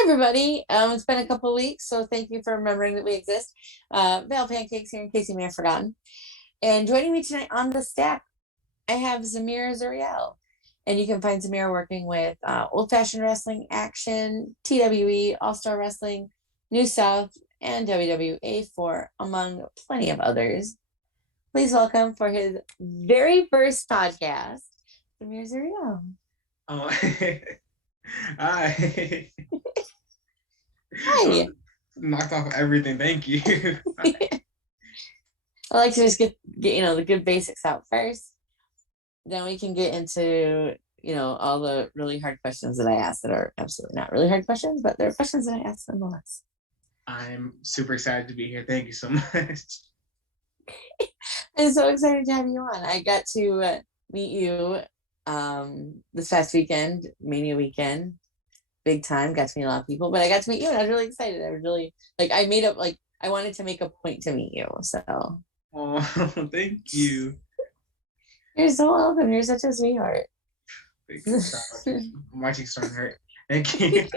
Hi, everybody. It's been a couple of weeks, so thank you for remembering that we exist. Val Pancakes here, in case you may have forgotten. And joining me tonight on the stack, I have Zamir Zuriel. And you can find Zamir working with Old Fashioned Wrestling, Action, TWE, All Star Wrestling, New South, and WWA for among plenty of others. Please welcome for his very first podcast, Zamir Zuriel. Oh, hi. Hi. Knocked off everything. Thank you. I like to just get the good basics out first. Then we can get into all the really hard questions that I ask that are absolutely not really hard questions, but they're questions that I ask nonetheless. I'm super excited to be here. Thank you so much. I'm so excited to have you on. I got to meet you this past weekend, Mania weekend, big time. Got to meet a lot of people, but I got to meet you, and I was really excited. I was really I made up I wanted to make a point to meet you. So, Oh, thank you. you're so welcome. You're such a sweetheart. My cheeks starting to hurt. Thank you.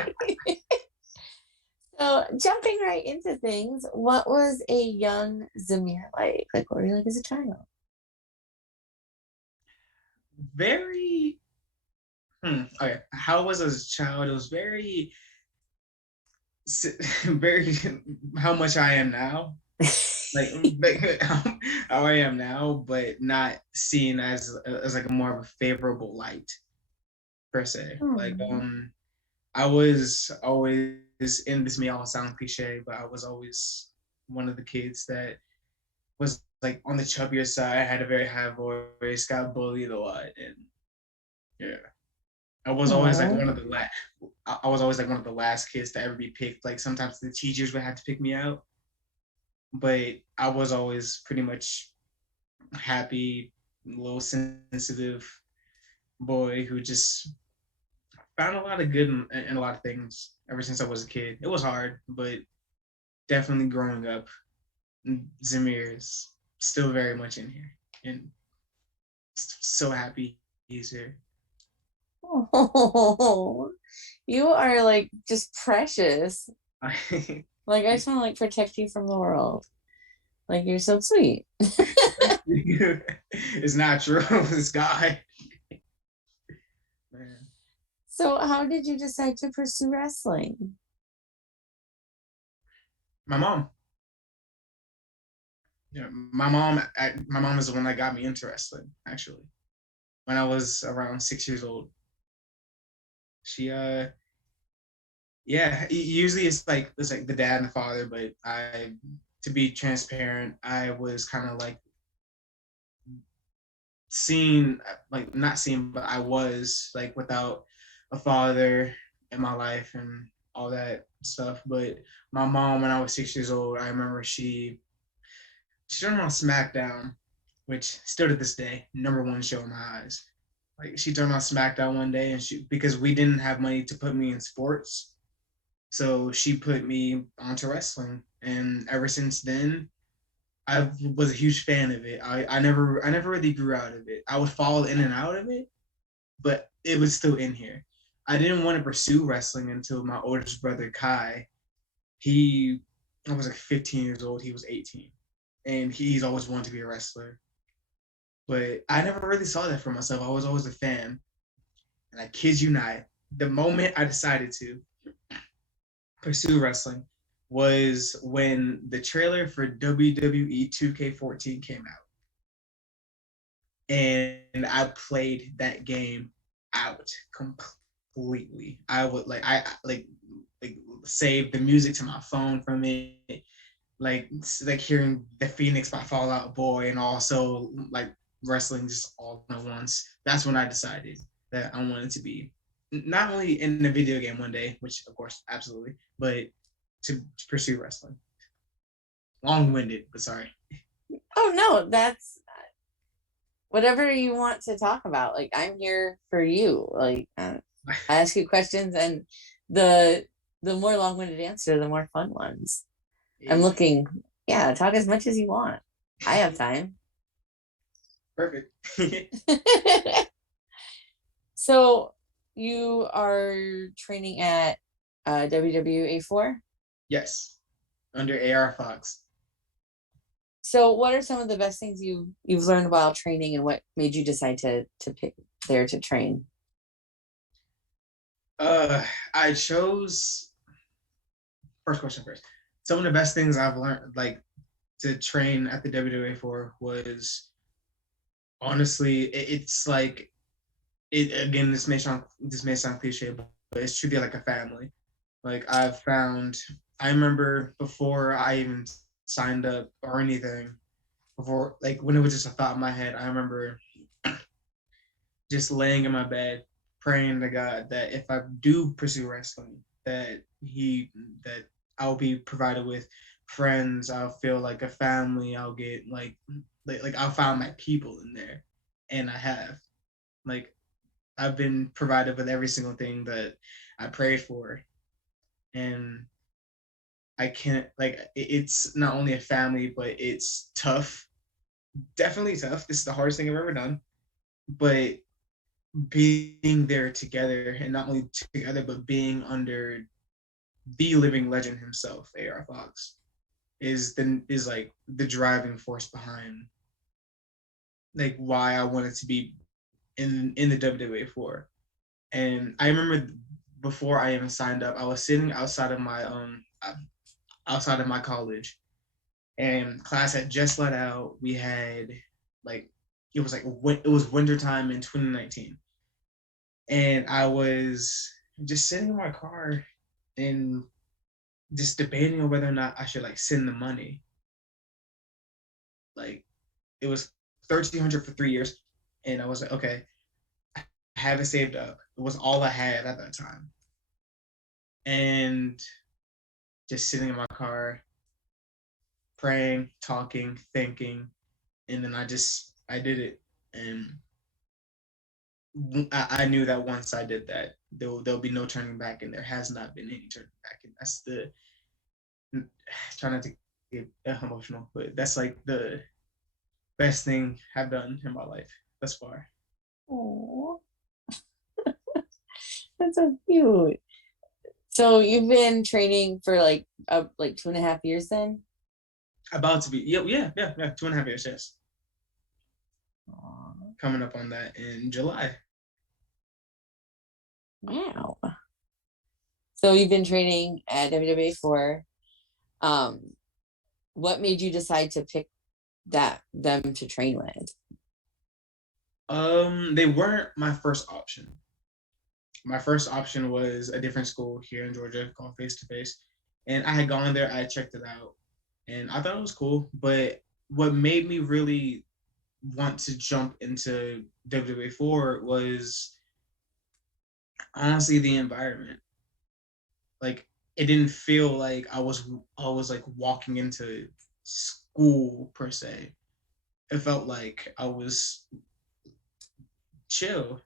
So, jumping right into things, what was a young Zamir like? What were you like as a child? Very. Okay. How was as a child? It was very, very. How much I am now. like how I am now, but not seen as like a more of a favorable light per se. I was always, and this may all sound cliche, but I was always one of the kids that was like on the chubbier side, had a very high voice, got bullied a lot, and yeah. I was always like one of the last. I was always like one of the last kids to ever be picked. Like sometimes the teachers would have to pick me out, but I was always pretty much happy, little sensitive boy who just found a lot of good in a lot of things ever since I was a kid. It was hard, but definitely growing up, Zamir is still very much in here, and so happy he's here. Oh, you are like just precious. Like I just want to protect you from the world. Like you're so sweet. It's not true. This guy. Man. So how did you decide to pursue wrestling? My mom. Yeah, my mom is the one that got me into wrestling. Actually, when I was around 6 years old, she yeah. Usually it's like the dad and the father, but to be transparent, I was kind of like seen, like not seen, but I was like without a father in my life and all that stuff. But my mom, when I was 6 years old, I remember she turned on SmackDown, which still to this day, number one show in my eyes. Like she turned on SmackDown one day, and because we didn't have money to put me in sports, so she put me onto wrestling, and ever since then, I was a huge fan of it. I never really grew out of it. I would fall in and out of it, but it was still in here. I didn't want to pursue wrestling until my oldest brother Kai. He I was like 15 years old. He was 18, and he's always wanted to be a wrestler. But I never really saw that for myself. I was always a fan, and I kid you not, the moment I decided to pursue wrestling was when the trailer for WWE 2K14 came out. And I played that game out completely. I would like save the music to my phone from it, like hearing the Phoenix by Fall Out Boy, and also like wrestling just all at once. That's when I decided that I wanted to be not only in a video game one day, which of course absolutely, but to pursue wrestling. Long-winded, but sorry. Oh no, that's whatever you want to talk about. Like I'm here for you. I ask you questions, and the more long-winded answer, the more fun ones. I'm looking. Yeah, talk as much as you want. I have time. Perfect. So you are training at WWA4. Yes, under AR Fox. So what are some of the best things you've learned while training, and what made you decide to pick there to train? Uh, I chose first question first. Some of the best things I've learned, like to train at the WWA for, was honestly, it's like it again. This may sound cliche, but it's truly like a family. Like I've found, I remember before I even signed up or anything, before like when it was just a thought in my head, I remember just laying in my bed praying to God that if I do pursue wrestling, that I'll be provided with friends, I'll feel like a family, I'll get like I'll find my people in there. And I have. Like I've been provided with every single thing that I prayed for. And I can't like it's not only a family, but it's tough. Definitely tough. This is the hardest thing I've ever done. But being there together, and not only together, but being under the living legend himself, AR Fox, is like the driving force behind like why I wanted to be in the WWA for. And I remember before I even signed up, I was sitting outside of my college, and class had just let out. We had like it was winter time in 2019, and I was just sitting in my car and just debating on whether or not I should like send the money. Like it was 1,300 for 3 years, and I was like, okay, I have it saved up. It was all I had at that time, and just sitting in my car, praying, talking, thinking, and then I did it, and I knew that once I did that, there'll be no turning back, and there has not been any turning back, and that's the trying not to get emotional, but that's like the best thing I've done in my life thus far. Oh, that's so cute. So you've been training for like 2.5 years then? About to be, yeah, 2.5 years, yes. Aw, Coming up on that in July. wow. So you've been training at WWA4. Um, what made you decide to pick them to train with? They weren't my first option. My first option was a different school here in Georgia called Face to Face, and I had gone there. I checked it out, and I thought it was cool. But what made me really want to jump into WWA4 was honestly the environment. Like it didn't feel like I was like walking into school per se. It felt like I was chill.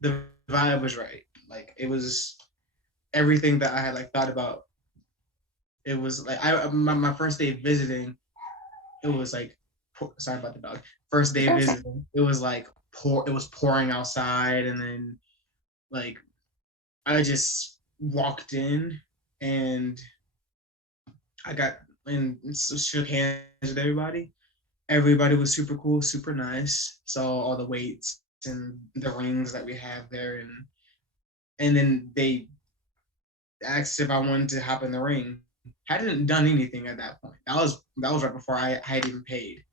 The vibe was right. Like it was everything that I had like thought about. It was like my first day visiting. It was like sorry about the dog. First day Okay. visiting. It was like It was pouring outside, and then like I just walked in, and I got and shook hands with everybody. Everybody was super cool, super nice. Saw all the weights and the rings that we have there, and then they asked if I wanted to hop in the ring. Hadn't done anything at that point. That was right before I had even paid.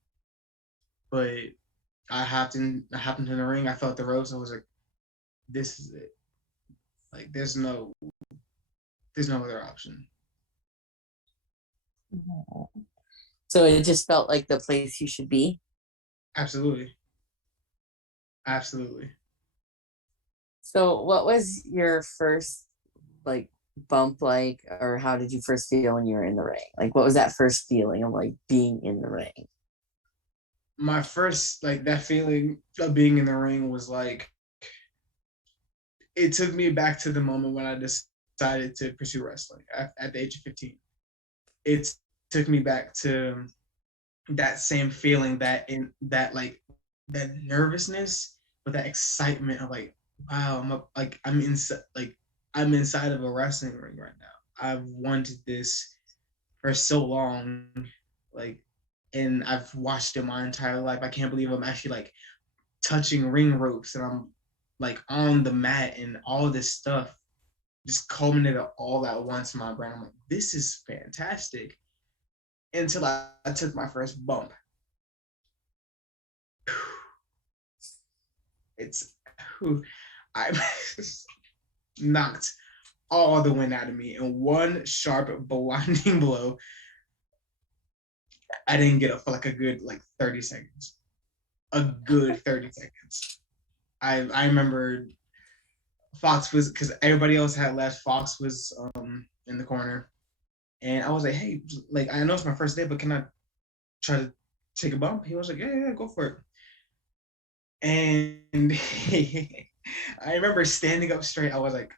But I hopped into the ring. I felt the ropes. I was like, this is it. Like there's no other option. So it just felt like the place you should be. Absolutely. Absolutely. So what was your first like bump like, or how did you first feel when you were in the ring? Like what was that first feeling of like being in the ring? My first like that feeling of being in the ring was like it took me back to the moment when I decided to pursue wrestling at the age of 15. It took me back to that same feeling, that nervousness, but that excitement of like, wow, I'm in like I'm inside of a wrestling ring right now. I've wanted this for so long, like, and I've watched it my entire life. I can't believe I'm actually like touching ring ropes and I'm like on the mat and all this stuff just culminated all at once in my brain. I'm like, this is fantastic. Until I took my first bump. It's I knocked all the wind out of me in one sharp blinding blow. I didn't get up for like a good like 30 seconds. A good 30 seconds. I remember Fox was, because everybody else had left. Fox was in the corner, and I was like, "Hey, like I know it's my first day, but can I try to take a bump?" He was like, "Yeah, go for it." And I remember standing up straight. I was like,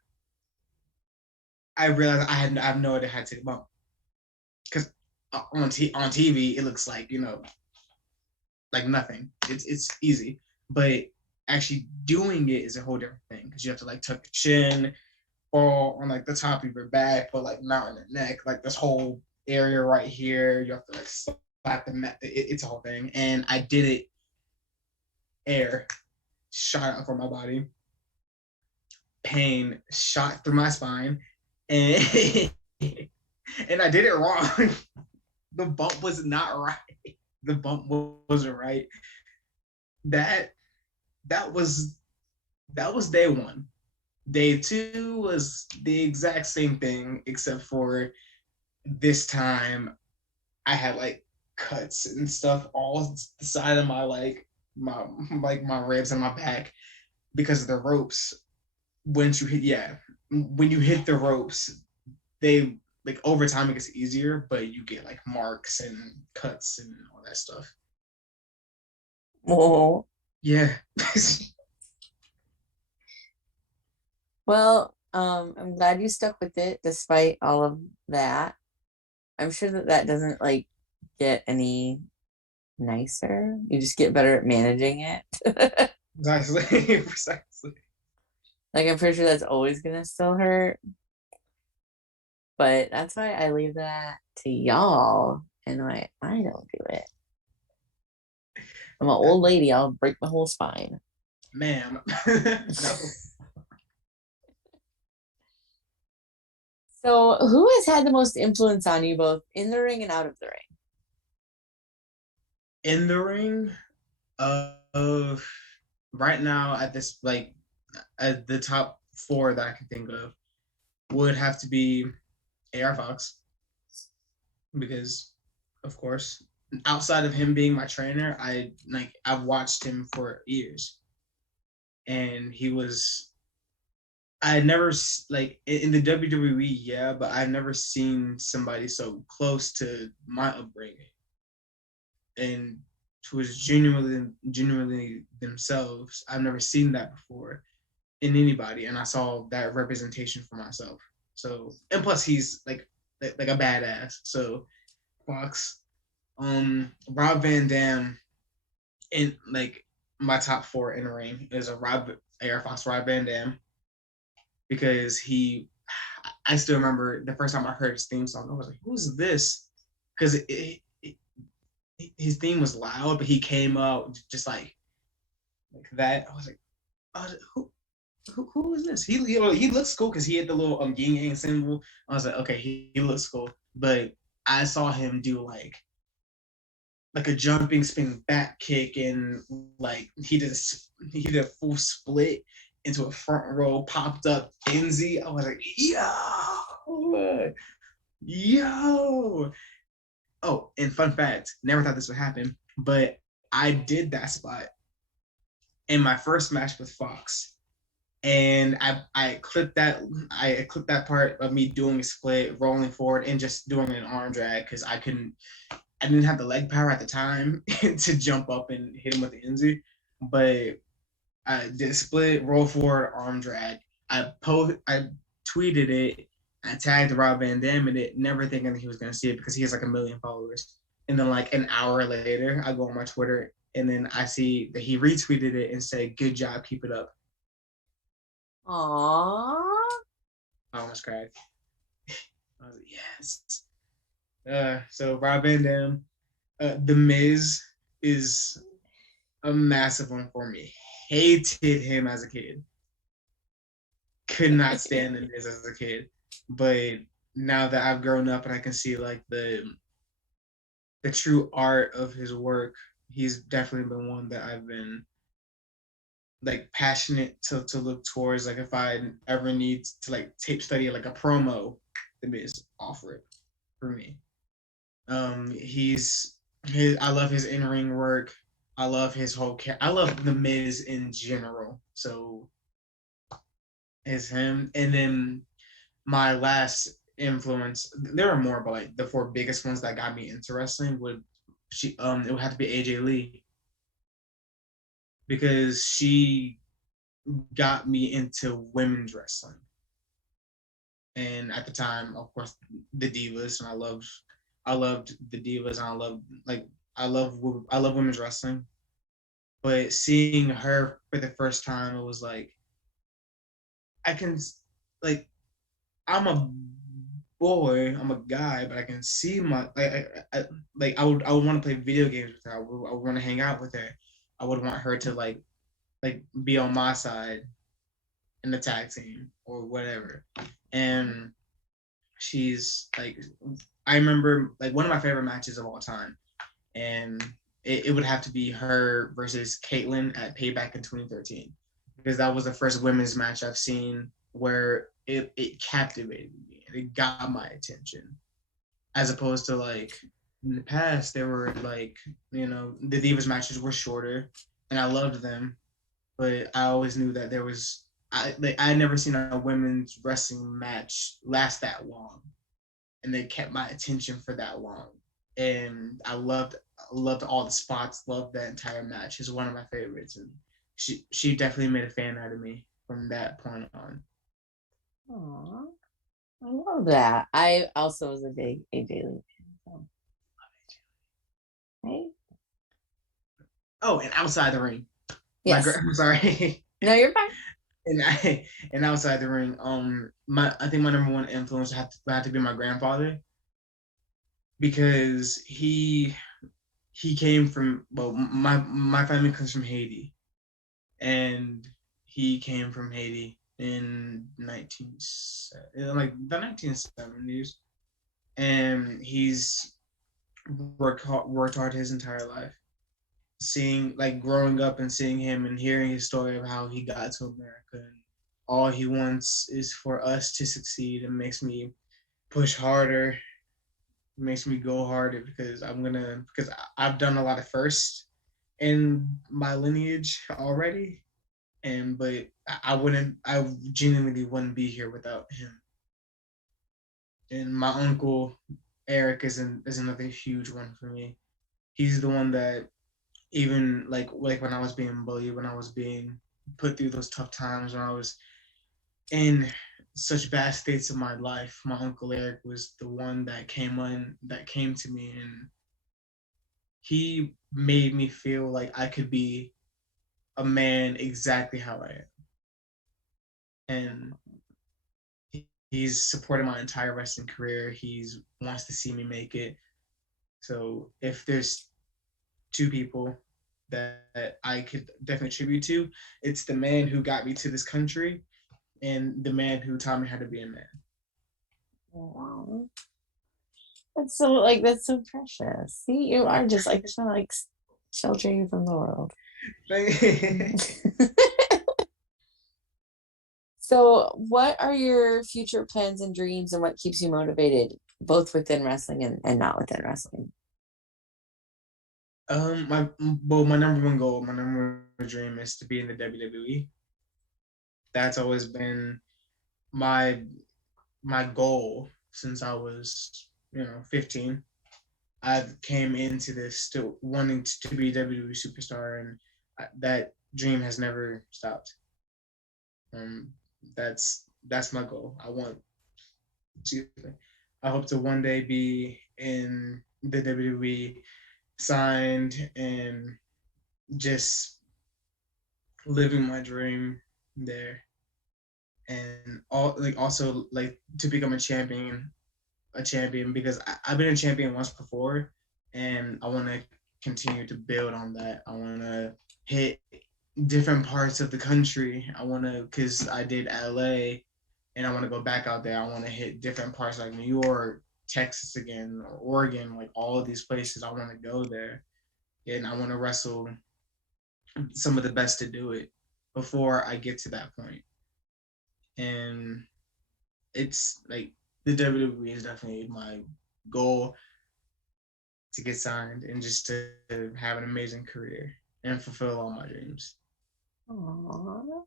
I realized I have no idea how to take a bump, because on TV it looks like, like nothing. It's easy, but actually doing it is a whole different thing, because you have to like tuck your chin, fall on like the top of your back, but like not on the neck, like this whole area right here. You have to like slap the mat. It's a whole thing, and I did it. Air shot out from my body. Pain shot through my spine, and and I did it wrong. The bump was not right. The bump wasn't right. That that was that was day one. Day two was the exact same thing, except for this time I had like cuts and stuff all the side of my my ribs and my back because of the ropes. When you hit the ropes, they like over time it gets easier, but you get like marks and cuts and all that stuff. Oh, Yeah. well, I'm glad you stuck with it despite all of that. I'm sure that that doesn't like get any nicer. You just get better at managing it. Precisely. Precisely. Like I'm pretty sure that's always gonna still hurt, but that's why I leave that to y'all, and I don't do it. I'm an old lady. I'll break my whole spine. Ma'am. No. So, who has had the most influence on you both in the ring and out of the ring? In the ring, of right now at this like at the top four that I can think of would have to be AR Fox, because of course outside of him being my trainer, I've watched him for years, and he was, I had never like in the WWE, yeah, but I've never seen somebody so close to my upbringing and who was genuinely themselves. I've never seen that before in anybody, and I saw that representation for myself. So, and plus he's like a badass. So Fox, Rob Van Dam, in like my top four in the ring is a AR Fox, Rob Van Dam, because I still remember the first time I heard his theme song. I was like, "Who's this?" Because his theme was loud, but he came out just like that. I was like, who is this? He looks cool because he had the little yin yang symbol. I was like, okay, he looks cool. But I saw him do like a jumping spin back kick, and like he did a full split into a front row popped up NZ. I was like, yo. Oh, and fun fact, never thought this would happen, but I did that spot in my first match with Fox. And I clipped that part of me doing a split, rolling forward, and just doing an arm drag because I didn't have the leg power at the time to jump up and hit him with the Enzy. But I did a split, roll forward, arm drag. I tweeted it. I tagged Rob Van Dam in it, never thinking that he was gonna see it because he has like 1 million followers. And then like an hour later, I go on my Twitter and then I see that he retweeted it and said, "Good job, keep it up." Aww. was crying. I was like, yes. So Rob Van Dam, The Miz is a massive one for me. Hated him as a kid. Could not stand The Miz as a kid. But now that I've grown up and I can see like the true art of his work, he's definitely been one that I've been like passionate to look towards. Like if I ever need to like tape study like a promo, The Miz offer it for me. He's his. I love his in ring work. I love his whole. I love The Miz in general. So is him, and then my last influence. There are more, but like the four biggest ones that got me into wrestling would it would have to be AJ Lee because she got me into women's wrestling. And at the time, of course, the Divas, and I loved the Divas, and I love women's wrestling. But seeing her for the first time, it was like I can like I'm a boy, I'm a guy, but I can see my I would want to play video games with her. I would want to hang out with her. I would want her to like be on my side in the tag team or whatever. And she's like, I remember like one of my favorite matches of all time, and it would have to be her versus Caitlyn at Payback in 2013 because that was the first women's match I've seen where it captivated me and it got my attention, as opposed to like in the past there were like the Divas matches were shorter and I loved them, but I always knew that there was I had never seen a women's wrestling match last that long, and they kept my attention for that long. And I loved all the spots, loved that entire match. It's one of my favorites, and she definitely made a fan out of me from that point on. Aw, I love that. I also was a big AJ Lee fan. So. Right? Oh, and outside the ring, Yes. I'm sorry. No, you're fine. And outside the ring, I think my number one influence had to be my grandfather because he came from my family comes from Haiti, and he came from Haiti in like the 1970s, and he's worked hard his entire life. Seeing like growing up and seeing him and hearing his story of how he got to America, and all he wants is for us to succeed, and makes me push harder, makes me go harder because I've done a lot of firsts in my lineage already, and but I genuinely wouldn't be here without him. And my uncle Eric is another huge one for me. He's the one that even like when I was being bullied, when I was being put through those tough times, when I was in such bad states of my life, my uncle Eric was the one that came to me, and he made me feel like I could be a man exactly how I am. And he's supported my entire wrestling career. He's wants to see me make it. So if there's two people that I could definitely attribute to, it's the man who got me to this country and the man who taught me how to be a man. Wow. That's so precious. See, you are just like trying to like shelter you from the world. So, what are your future plans and dreams, and what keeps you motivated, both within wrestling and not within wrestling? My number one goal, my number one dream is to be in the WWE. That's always been my goal since I was 15. I came into this still wanting to be a WWE superstar, and that dream has never stopped. Um, that's my goal. I hope to one day be in the WWE, signed, and just living my dream there. and all like also like to become a champion because I've been a champion once before, and I want to continue to build on that. I want to hit different parts of the country. I want to, because I did LA, and I want to go back out there. I want to hit different parts like New York, Texas again, or Oregon, like all of these places. I want to go there, and I want to wrestle some of the best to do it before I get to that point. And it's like the WWE is definitely my goal to get signed and just to have an amazing career and fulfill all my dreams. Aww.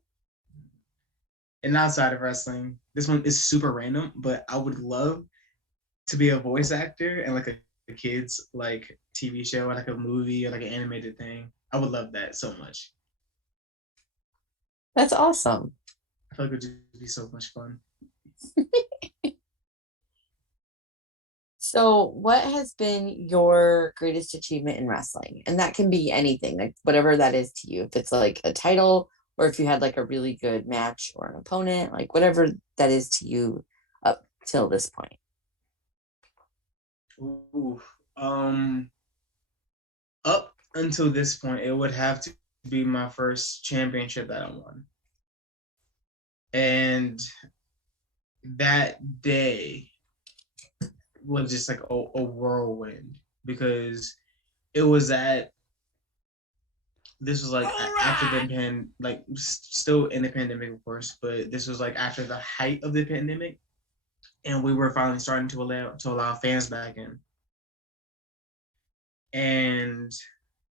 And outside of wrestling, this one is super random, but I would love to be a voice actor and like a kids like TV show or like a movie or like an animated thing. I would love that so much. That's awesome. I feel like it would just be so much fun. So, what has been your greatest achievement in wrestling? And that can be anything, like whatever that is to you. If it's like a title, or if you had like a really good match or an opponent, like whatever that is to you up till this point. Ooh, up until this point, it would have to be my first championship that I won. And that day was just like a whirlwind because it was at this was like after the like still in the pandemic of course, but this was like after the height of the pandemic, and we were finally starting to allow fans back in. And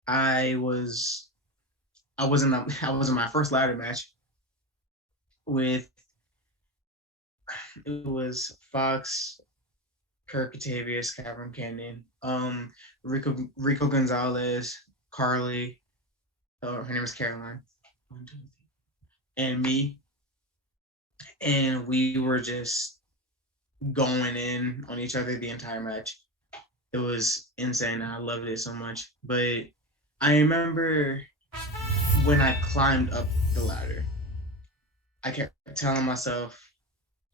I was I was in my first ladder match with it was Fox, Kirk Catavius, Cameron Canyon, Rico Gonzalez, Carly, her name is Caroline, and me, and we were just going in on each other the entire match. It was insane. I loved it so much. But I remember when I climbed up the ladder, I kept telling myself,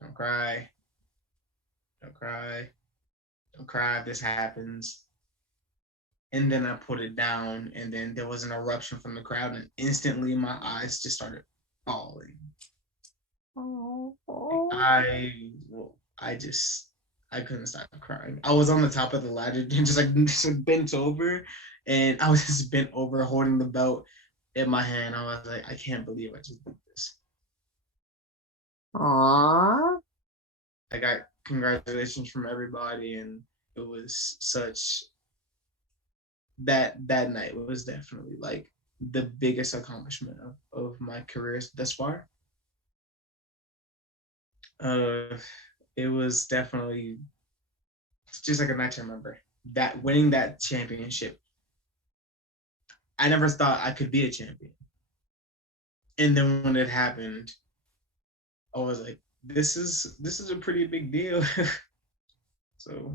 "Don't cry, don't cry, don't cry if this happens." And then I put it down, and then there was an eruption from the crowd, and instantly my eyes just started falling. Oh, I just I couldn't stop crying. I was on the top of the ladder and just bent over, and I was just bent over holding the belt in my hand. I was like, I can't believe I just did this. Aww. I got congratulations from everybody, and it was such that night was definitely like the biggest accomplishment of my career thus far. Uh, it was definitely just like a night to remember. That winning that championship, I never thought I could be a champion. And then when it happened, I was like, this is a pretty big deal. So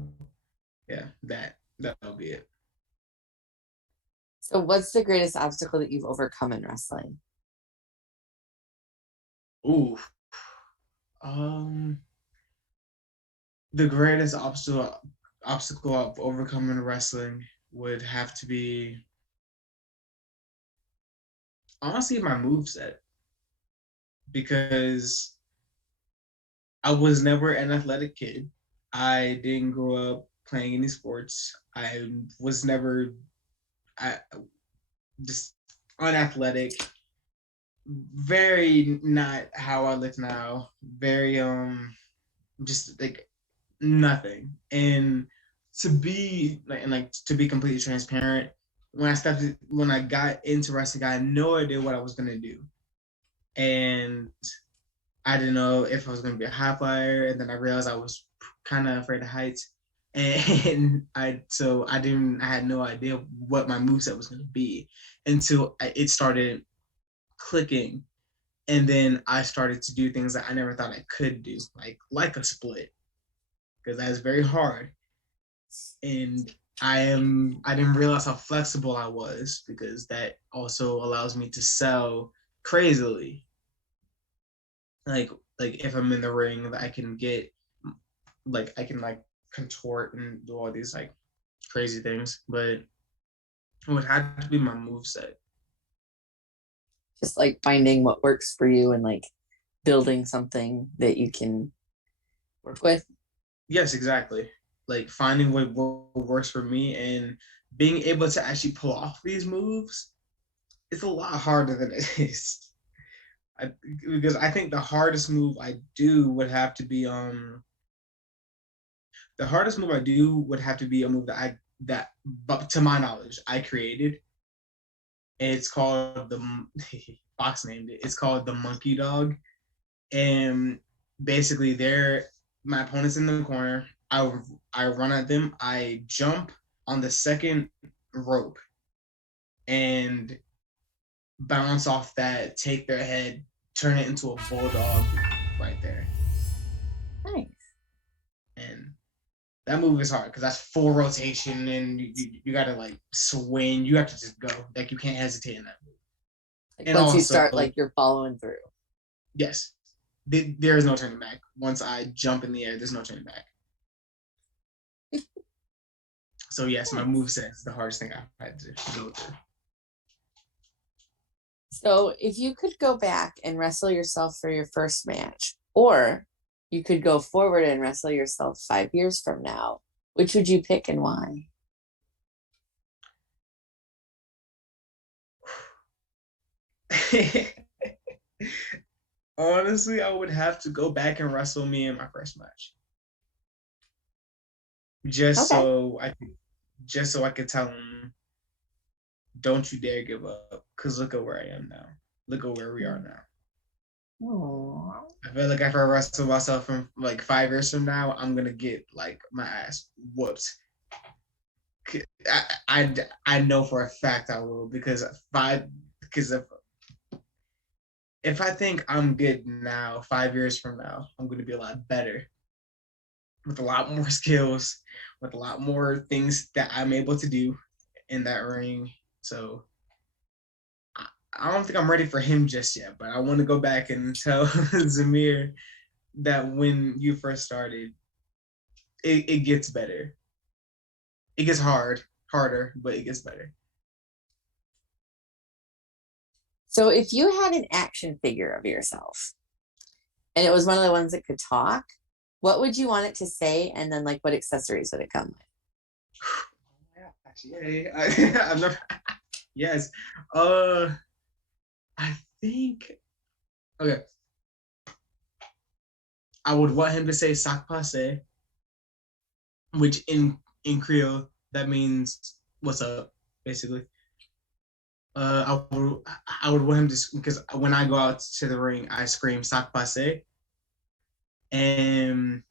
yeah, that'll be it. So, what's the greatest obstacle that you've overcome in wrestling? Ooh. Um the greatest obstacle I've overcome in wrestling would have to be honestly my moveset because I was never an athletic kid. I didn't grow up playing any sports. I was never I just unathletic, very not how I look now. Very just like nothing. And to be like to be completely transparent, when I got into wrestling, I had no idea what I was gonna do. And I didn't know if I was gonna be a high flyer, and then I realized I was kind of afraid of heights. And I had no idea what my moveset was gonna be until it started clicking, and then I started to do things that I never thought I could do, like a split, because that's very hard. And I didn't realize how flexible I was because that also allows me to sell crazily. Like like if I'm in the ring, that I can get like I can like contort and do all these like crazy things, but it would have to be my moveset. Just like finding what works for you and like building something that you can work with. Yes, exactly. Like finding what works for me and being able to actually pull off these moves is a lot harder than it is. Because I think the hardest move I do would have to be the hardest move I do would have to be a move that but to my knowledge I created. It's called the Fox named it. It's called the Monkey Dog, and basically they're my opponent's in the corner. I run at them. I jump on the second rope and bounce off that, take their head, turn it into a bulldog right there. Nice. And that move is hard because that's full rotation and you gotta like swing. You have to just go. Like you can't hesitate in that move. Like And once you also, start, like you're following through. yes, there is no turning back. Once I jump in the air, there's no turning back. So yes, my moveset is the hardest thing I've had to go through. So if you could go back and wrestle yourself for your first match, or you could go forward and wrestle yourself 5 years from now, which would you pick and why? Honestly, I would have to go back and wrestle me in my first match. Just Okay. so I could tell him, don't you dare give up. Cause look at where I am now. Look at where we are now. Aww. I feel like if I wrestle myself from like 5 years from now, I'm gonna get like my ass whooped. I know for a fact I will because if I think I'm good now, 5 years from now, I'm gonna be a lot better with a lot more skills, with a lot more things that I'm able to do in that ring. So I don't think I'm ready for him just yet, but I want to go back and tell Zamir that when you first started, it gets better. It gets harder, but it gets better. So if you had an action figure of yourself and it was one of the ones that could talk, what would you want it to say? And then like what accessories would it come with? Yeah, I've never, yes. I think, okay. I would want him to say sac passe, which in Creole that means what's up, basically. I would want him to because when I go out to the ring, I scream sac passe, and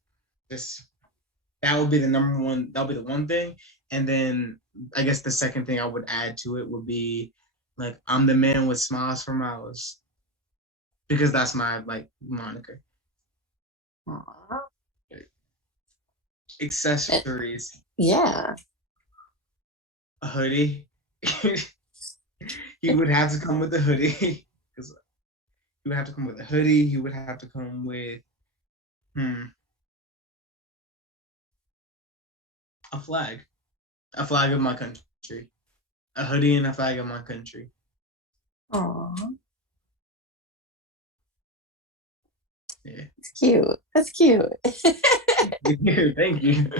just that would be the number one. That would be the one thing, and then I guess the second thing I would add to it would be like I'm the man with smiles for miles, because that's my like moniker. Aww. Accessories, Yeah. a hoodie. He would have to come with a hoodie because he would have to come with a hoodie. He would have to come with a flag of my country, a hoodie and a flag of my country. Aww. Yeah. It's cute. That's cute. Thank you.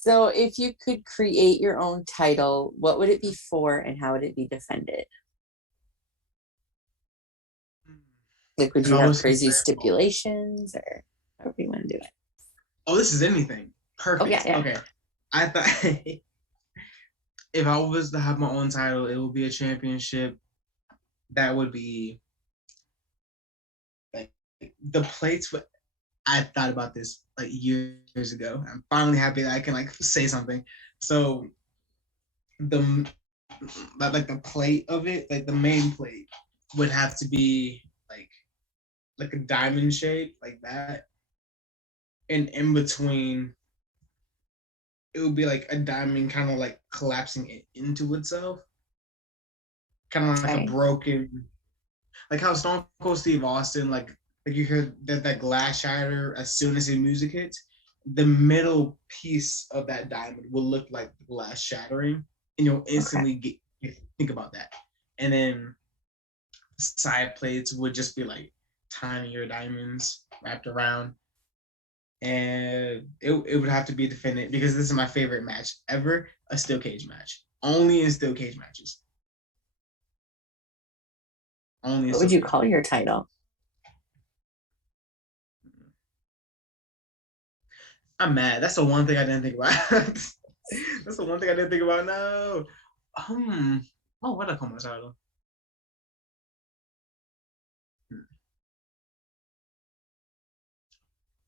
So if you could create your own title, what would it be for and how would it be defended? Like, would If you I have was crazy concerned, stipulations or however you want to do it? oh, this is anything. Perfect. Oh, yeah, yeah. Okay. I thought if I was to have my own title, it would be a championship. That would be like the plates. I thought about this like years ago. I'm finally happy that I can like say something. So the like the plate of it, like the main plate, would have to be like a diamond shape, like that. And in between, it would be like a diamond kind of like collapsing it into itself. Kind of like a Okay. broken. like how Stone Cold Steve Austin, like you hear that glass shatter as soon as his music hits, the middle piece of that diamond will look like the glass shattering, and you'll Okay. instantly think about that. And then side plates would just be like tinier diamonds wrapped around. And it would have to be defended because this is my favorite match ever, a steel cage match. Only in steel cage matches. Only in What would steel you cage. call your title? I'm mad. That's the one thing I didn't think about. That's the one thing I didn't think about. No. Oh, what I call my title?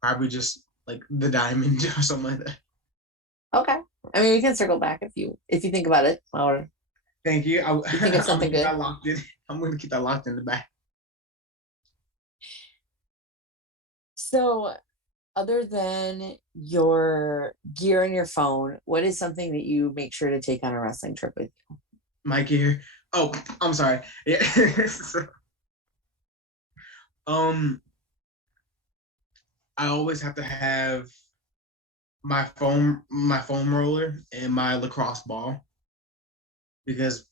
Probably just like the diamond or something like that. Okay. I mean, we can circle back if you think about it, or Thank you. you think of I'm gonna something keep good. that locked in. I'm gonna keep that locked in the back. So, other than your gear and your phone, what is something that you make sure to take on a wrestling trip with you? My gear. Oh, I'm sorry. Yeah. um, I always have to have my foam roller and my lacrosse ball because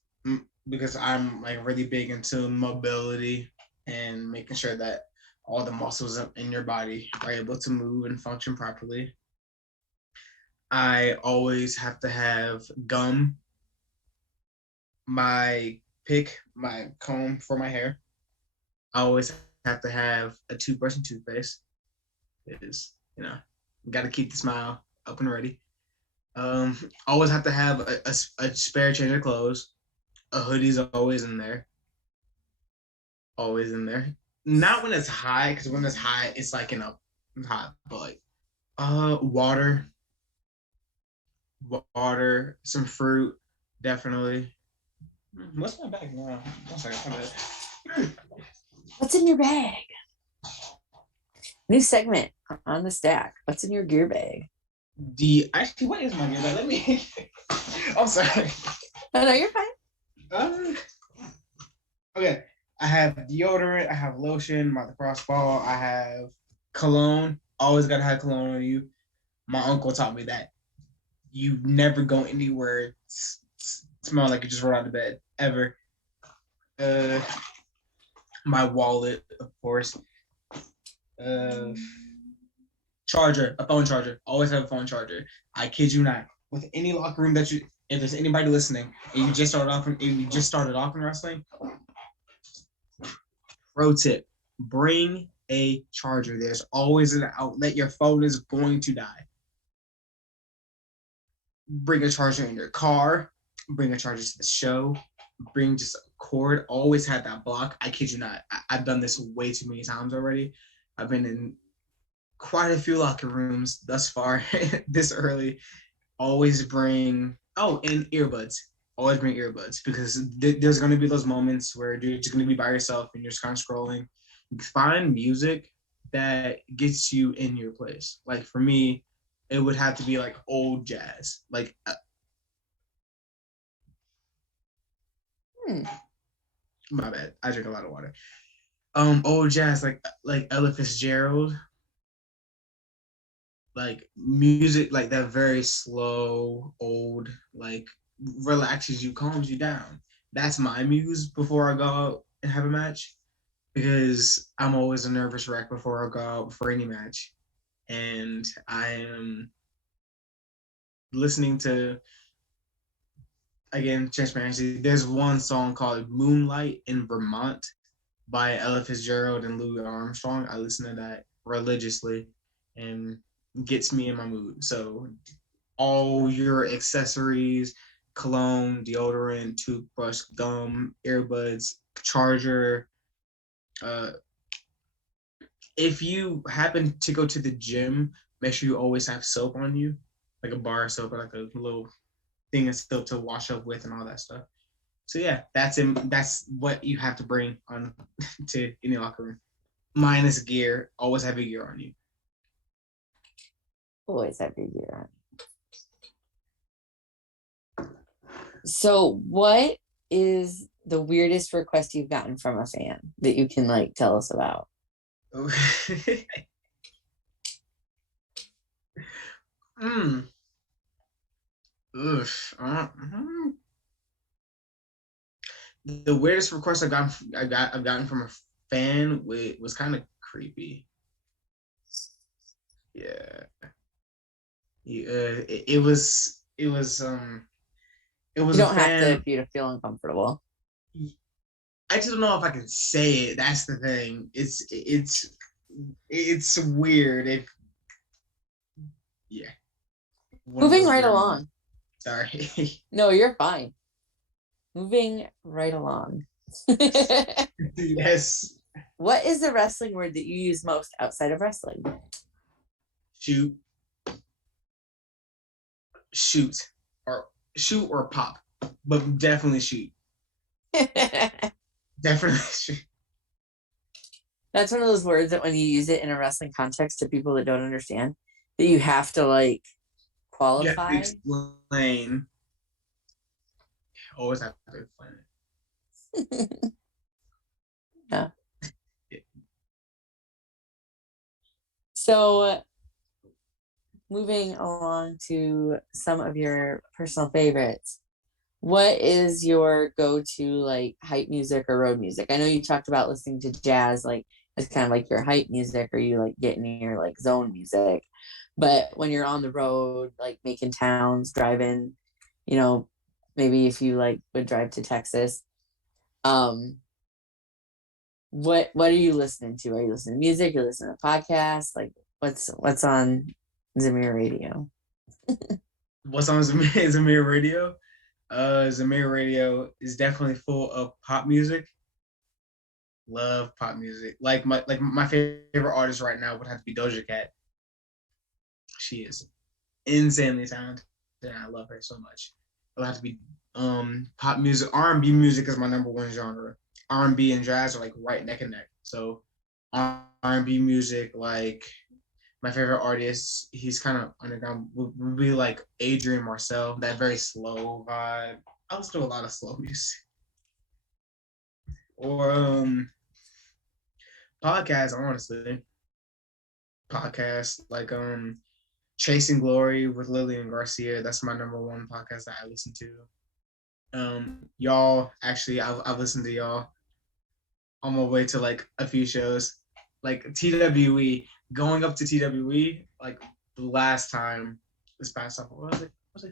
because I'm like really big into mobility and making sure that all the muscles in your body are able to move and function properly. I always have to have gum, my pick, my comb for my hair. I always have to have a toothbrush and toothpaste because got to keep the smile up and ready. Always have to have a spare change of clothes. A hoodie's always in there. Always in there. Not when it's high, because when it's high, it's like hot. But like, water, some fruit, definitely. What's my bag now? One second. What's in your bag? New segment on the stack. What's in your gear bag? Actually, what is my gear bag? Let me. I'm sorry. Oh, no, you're fine. Uh, okay, I have deodorant, I have lotion, my lacrosse ball, I have cologne. Always gotta have cologne on you. My uncle taught me that you never go anywhere smell like you just rolled out of bed ever. Uh, my wallet, of course. Uh, charger, a phone charger. Always have a phone charger. I kid you not. With any locker room that if there's anybody listening, and you just started off in wrestling, pro tip: bring a charger. There's always an outlet. Your phone is going to die. Bring a charger in your car. Bring a charger to the show. Bring just a cord. Always had that block. I kid you not. I've done this way too many times already. I've been in quite a few locker rooms thus far this early. Always bring and earbuds. Always bring earbuds because there's going to be those moments where you're just going to be by yourself and you're just kind of scrolling. Find music that gets you in your place. Like for me, it would have to be like old jazz. Like my bad, I drink a lot of water. Old jazz like Ella Fitzgerald, like music like that, very slow, old, like relaxes you, calms you down. That's my muse before I go out and have a match because I'm always a nervous wreck before I go out for any match. And I am listening to, again, transparency. There's one song called Moonlight in Vermont by Ella Fitzgerald and Louis Armstrong. I listen to that religiously and gets me in my mood. So all your accessories, cologne, deodorant, toothbrush, gum, earbuds, charger. Uh, if you happen to go to the gym, make sure you always have soap on you, like a bar of soap or like a little thing of soap to wash up with and all that stuff. So yeah, that's what you have to bring on to any locker room. Minus gear, always have your gear on you. Always have your gear on. So, what is the weirdest request you've gotten from a fan that you can like tell us about? mm. Oof. The weirdest request I've gotten from a fan was kind of creepy. Yeah. It was it You was a don't have to fan. if you feel uncomfortable. I just don't know if I can say it. That's the thing. It's weird. Yeah, one of Moving those right weird moments. along. Sorry. No, you're fine. Moving right along. Yes. What is the wrestling word that you use most outside of wrestling? Shoot, shoot, or shoot or pop, but definitely shoot. Definitely shoot. That's one of those words that when you use it in a wrestling context to people that don't understand, that you have to like You have to qualify. explain. Always have to explain it. Yeah. So moving along to some of your personal favorites, what is your go-to like hype music or road music? I know you talked about listening to jazz like as kind of like your hype music, or you like getting your like zone music. But when you're on the road, like making towns, driving, you know, maybe if you like would drive to Texas, um, what are you listening to? Are you listening to music? You're listening to podcasts? Like what's on Zamir Radio? What's on Zamir Radio? Zamir Radio is definitely full of pop music. Love pop music. Like my favorite artist right now would have to be Doja Cat. She is insanely talented, and I love her so much. It'll have to be pop music. R&B music is my number one genre. R&B and jazz are like right neck and neck. So R&B music, like my favorite artist, he's kind of underground, would be like Adrian Marcel, that very slow vibe. I listen to a lot of slow music. Or podcasts, honestly. Podcasts like Chasing Glory with Lillian Garcia. That's my number one podcast that I listen to. Y'all, actually, I've listened to y'all on my way to like a few shows, like TWE. Going up to TWE, like the last time this past summer, I was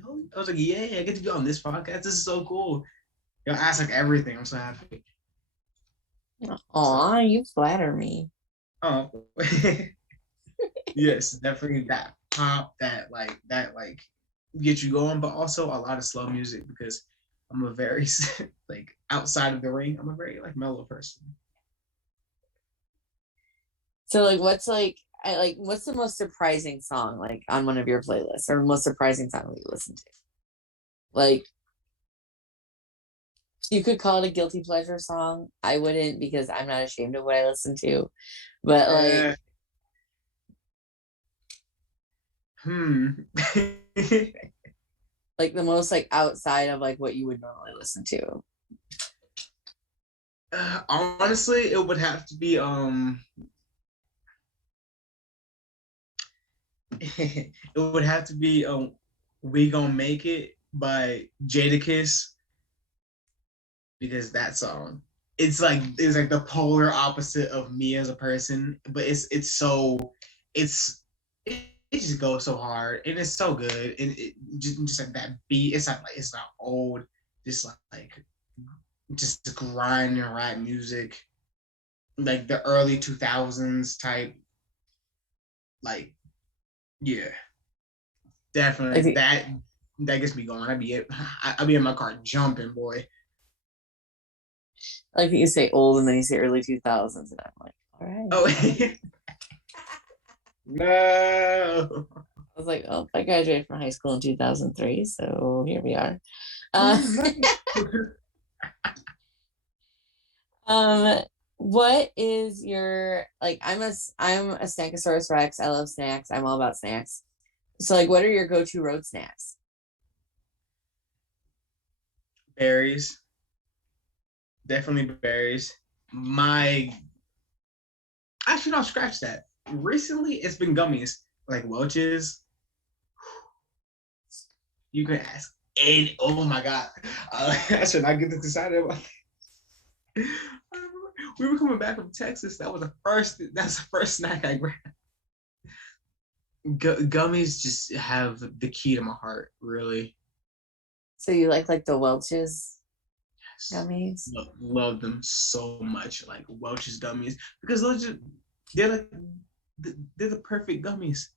like, yeah, I get to be on this podcast. This is so cool. You know, ask like everything. I'm so happy. Aw, you flatter me. Oh, yes, definitely that pop, that like get you going, but also a lot of slow music because I'm a very like outside of the ring, I'm a very like mellow person. So what's the most surprising song like on one of your playlists, or most surprising song that you listen to? Like you could call it a guilty pleasure song. I wouldn't, because I'm not ashamed of what I listen to. But like Hmm. like the most like outside of like what you would normally listen to. Honestly, it would have to be it would have to be We Gonna Make It by Jadakiss, because that song, it's like the polar opposite of me as a person, but it's it just goes so hard and it's so good, and it just like that beat, it's not old, just like just grind and rap music, like the early 2000s type, like yeah, definitely Like that gets me going. I'd be in my car jumping, boy. like you say old and then you say early 2000s, and I'm like, all right. Oh no. I was like, oh, I graduated from high school in 2003, so here we are. Uh, um, what is your like? I'm a Snackosaurus Rex. I love snacks. I'm all about snacks. So like, what are your go-to road snacks? Berries. Definitely berries. My actually, no, scratch that. Recently, it's been gummies like Welch's. You can ask, and oh my god, I should not get this excited about. We were coming back from Texas. That was the first. That's the first snack I grabbed. Gummies just have the key to my heart, really. So you like the Welch's Yes. gummies? Love them so much, like Welch's gummies, because they're like they're the perfect gummies.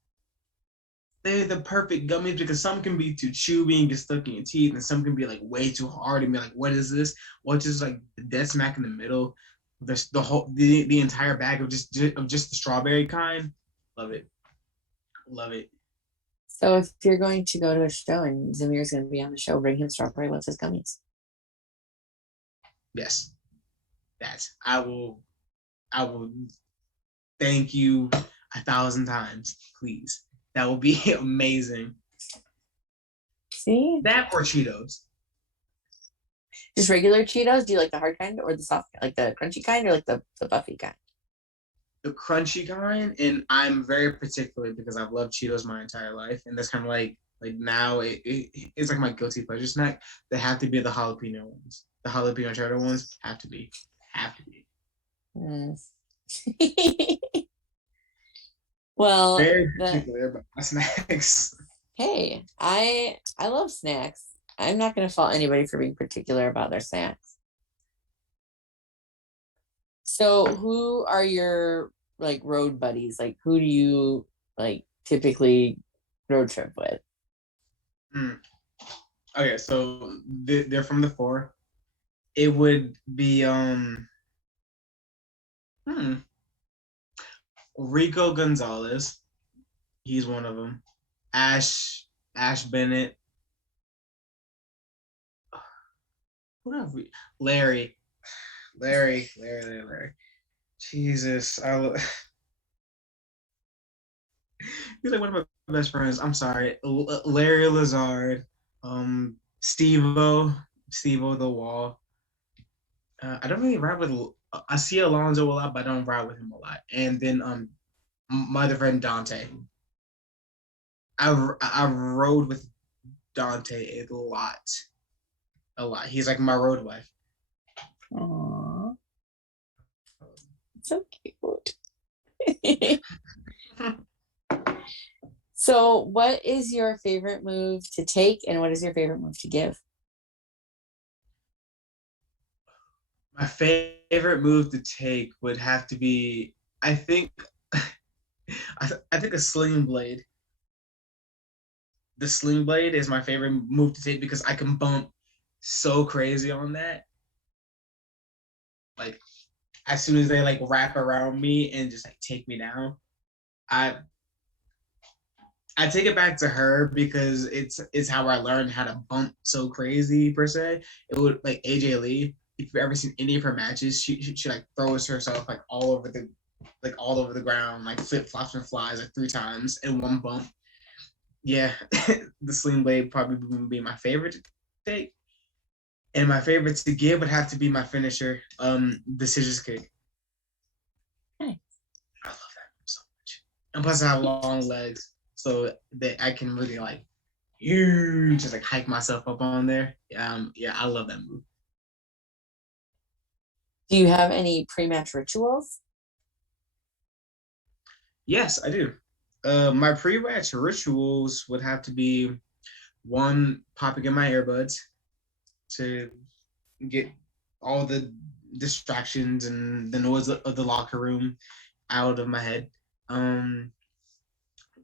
They're the perfect gummies because some can be too chewy and get stuck in your teeth, and some can be like way too hard and be like, "What is this?" Welch's like the dead smack in the middle. The entire bag of just the strawberry kind. Love it, love it. So if you're going to go to a show and Zamir's going to be on the show, bring him strawberry Welch's gummies. Yes, that's I will thank you 1,000 times, please. That would be amazing. See? That or Cheetos. Just regular Cheetos? Do you like the hard kind or the soft, like the crunchy kind or like the puffy kind? The crunchy kind, and I'm very particular because I've loved Cheetos my entire life, and that's kind of like now it's like my guilty pleasure snack. They have to be the jalapeno ones. The jalapeno cheddar ones have to be. Mm. Well, Very the particular about my snacks. hey, I love snacks. I'm not going to fault anybody for being particular about their snacks. So, who are your like road buddies? Like, who do you like typically road trip with? Mm. Okay, so they're from the four. It would be hmm, Rico Gonzalez. He's one of them. Ash Bennett. What have we? Larry. Larry. Jesus, he's like one of my best friends. I'm sorry, Larry Lazard, Steve-O the Wall. I don't really ride with. I see Alonzo a lot, but I don't ride with him a lot. And then my other friend Dante. I rode with Dante a lot. He's like my road wife. Aww, so cute. So, what is your favorite move to take, and what is your favorite move to give? My favorite move to take would have to be, I think, I think a sling blade. The sling blade is my favorite move to take because I can bump so crazy on that. Like as soon as they like wrap around me and just like take me down, I I take it back to her because it's how I learned how to bump so crazy per se. It would like AJ Lee. If you've ever seen any of her matches, she like throws herself like all over the ground, like flip flops and flies like 3 times in one bump. Yeah, the sling blade probably would be my favorite to take. And my favorite to give would have to be my finisher, the scissors kick. Nice. I love that so much. And plus, I have long legs, so that I can really like, just like hike myself up on there. Yeah, I love that move. Do you have any pre-match rituals? Yes, I do. My pre-match rituals would have to be one, popping in my earbuds to get all the distractions and the noise of the locker room out of my head. Um,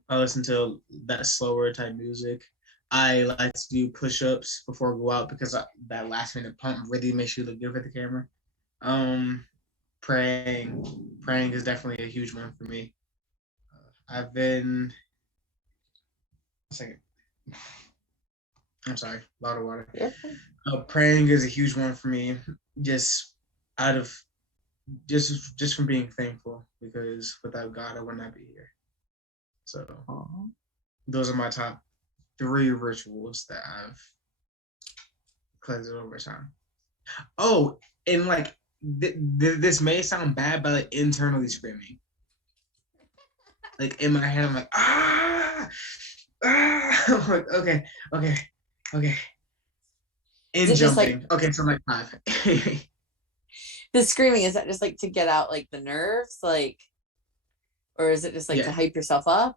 I listen to that slower type music. I like to do push-ups before I go out because that last minute pump really makes you look good for the camera. Um, praying is definitely a huge one for me. I've been. A second. I'm sorry, a lot of water. Praying is a huge one for me. Just out of just from being thankful because without God I would not be here. So Aww. those are my top 3 rituals that I've collected over time. Oh, and like this may sound bad, but like internally screaming. Like in my head, I'm like, ah, ah. I'm like, okay, okay, okay. Is In it just like jumping. Okay, so I'm like 5. the screaming? Is that just like to get out like the nerves, like, or is it just like to Yeah, hype yourself up?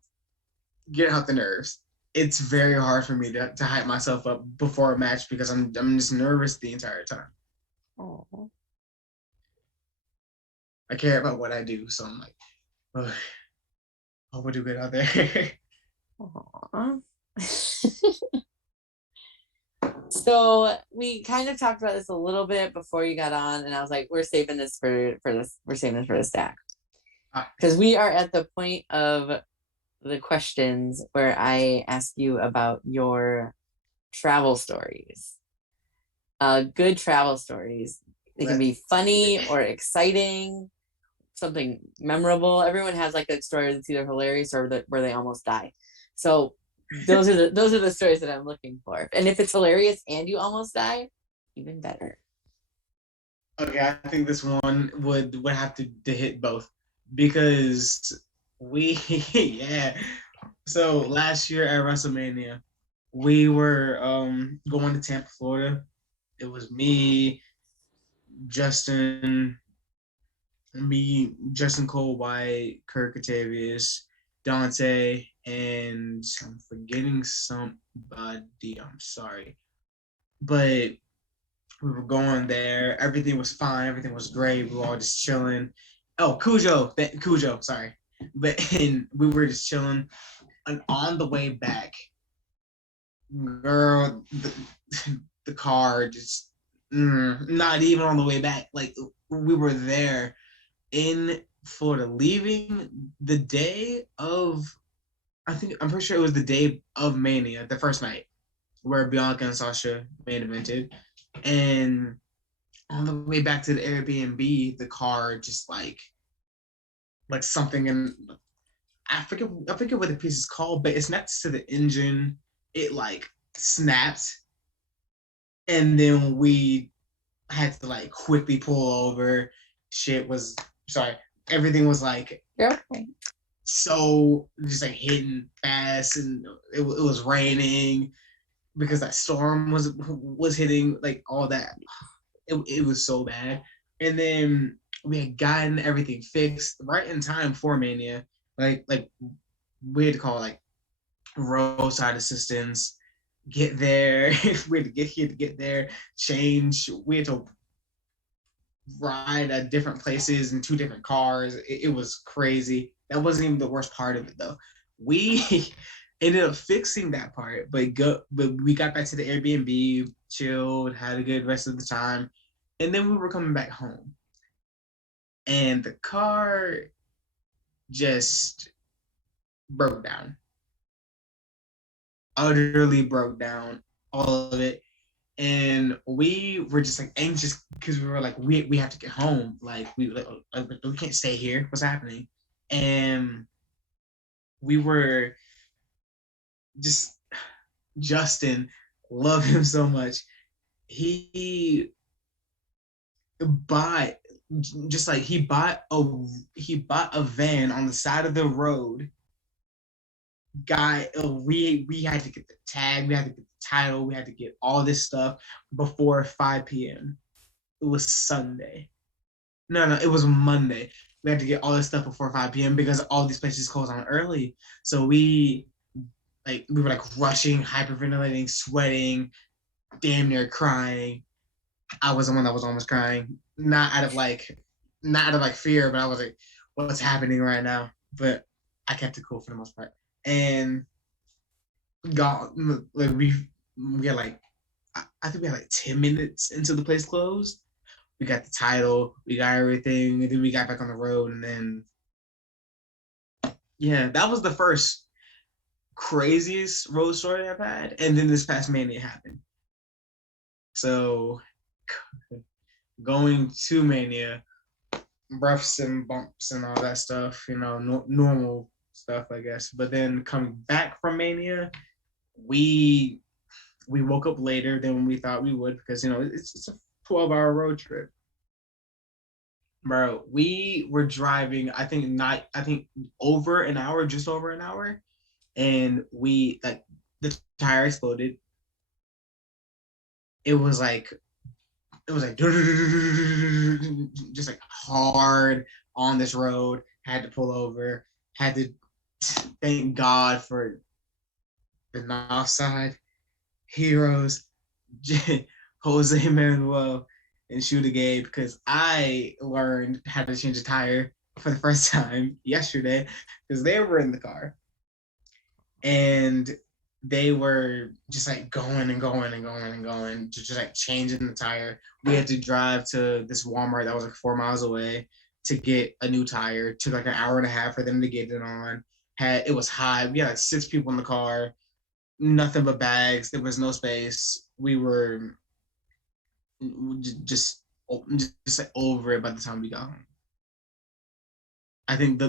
get out the nerves. It's very hard for me to hype myself up before a match because I'm just nervous the entire time. Oh, I care about what I do, so I'm like, oh, hope I do good out there. So we kind of talked about this a little bit before you got on, and I was like, we're saving this for this. We're saving this for the stack Ah, because we are at the point of the questions where I ask you about your travel stories. Good travel stories. They can let, be funny or exciting, something memorable. Everyone has like a story that's either hilarious or that where they almost die. So those are the stories that I'm looking for. And if it's hilarious and you almost die, even better. okay, I think this one would have to hit both because we yeah. So last year at WrestleMania, we were going to Tampa, Florida. It was Justin, Justin Cole White, Kirk Catavius, Dante, and I'm forgetting somebody. I'm sorry, but we were going there. Everything was fine. Everything was great. We were all just chilling. Oh, Cujo. Sorry, but and we were just chilling. And on the way back, girl, the car just not even on the way back. Like we were there in Florida, leaving the day of. I'm pretty sure it was the day of Mania, the first night where Bianca and Sasha main evented, and on the way back to the Airbnb, the car just like something in I forget what the piece is called, but it's next to the engine. It like snapped, and then we had to like quickly pull over. Shit was sorry. Everything was like You're okay. so just like hitting fast, and it was raining because that storm was hitting like all that. It was so bad. And then we had gotten everything fixed right in time for Mania. Like we had to call like roadside assistance, get there. We had to get here to get there, change. We had to ride at different places in two different cars. It was crazy. That wasn't even the worst part of it though. We ended up fixing that part, but we got back to the Airbnb, chilled, had a good rest of the time, and then we were coming back home, and the car just broke down, utterly broke down, all of it. And we were just like anxious because we were like, we have to get home. Like we can't stay here. What's happening? And we were just Justin, love him so much. He bought just like he bought a van on the side of the road. We had to get the tag, we had to get the title, we had to get all this stuff before 5 p.m. It was Sunday. No, it was Monday. We had to get all this stuff before 5 p.m. because all these places close on early. So we were like rushing, hyperventilating, sweating, damn near crying. I was the one that was almost crying, not out of like fear, but I was like, what's happening right now? But I kept it cool for the most part. And got like we had like I think we had like 10 minutes until the place closed. We got the title, we got everything, and then we got back on the road, and then yeah, that was the first craziest road story I've had, and then this past Mania happened. So going to Mania, roughs and bumps and all that stuff, normal stuff, I guess. But then coming back from Mania, we we woke up later than we thought we would because it's a 12-hour road trip. Bro, we were driving, I think over an hour, just over an hour. And we like the tire exploded. It was like just like hard on this road. Had to pull over. Had to thank God for the north side heroes, Jose Manuel and Shooter Gabe, because I learned how to change a tire for the first time yesterday because they were in the car and they were just like going and going and going and going, just like changing the tire. We had to drive to this Walmart that was like 4 miles away to get a new tire. It took like an hour and a half for them to get it on. It was hot. We had like 6 people in the car, nothing but bags. There was no space. We were just like over it by the time we got home. I think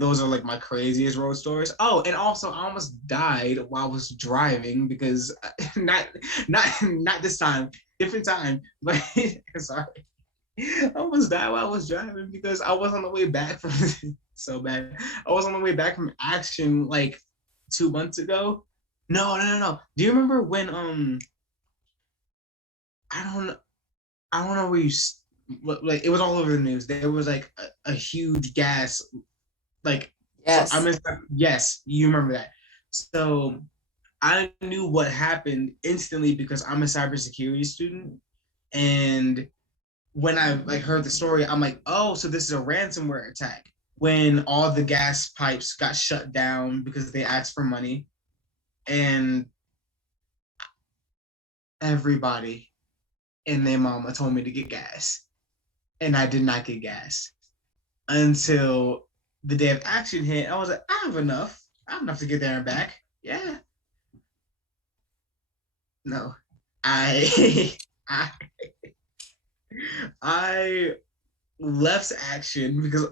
those are like my craziest road stories. Oh, and also I almost died while I was driving because not this time, different time. But sorry, I almost died while I was driving because I was on the way back from so bad. I was on the way back from action like 2 months ago. No. Do you remember when I don't I don't know where you like it was all over the news. There was like a huge gas like so Yes. yes, you remember that. So I knew what happened instantly because I'm a cybersecurity student. And when I like heard the story, I'm like, oh, so this is a ransomware attack. When all the gas pipes got shut down because they asked for money, and everybody and their mama told me to get gas, and I did not get gas until the day of action hit. I was like, I have enough. I have enough to get there and back. Yeah. No, I I I left action because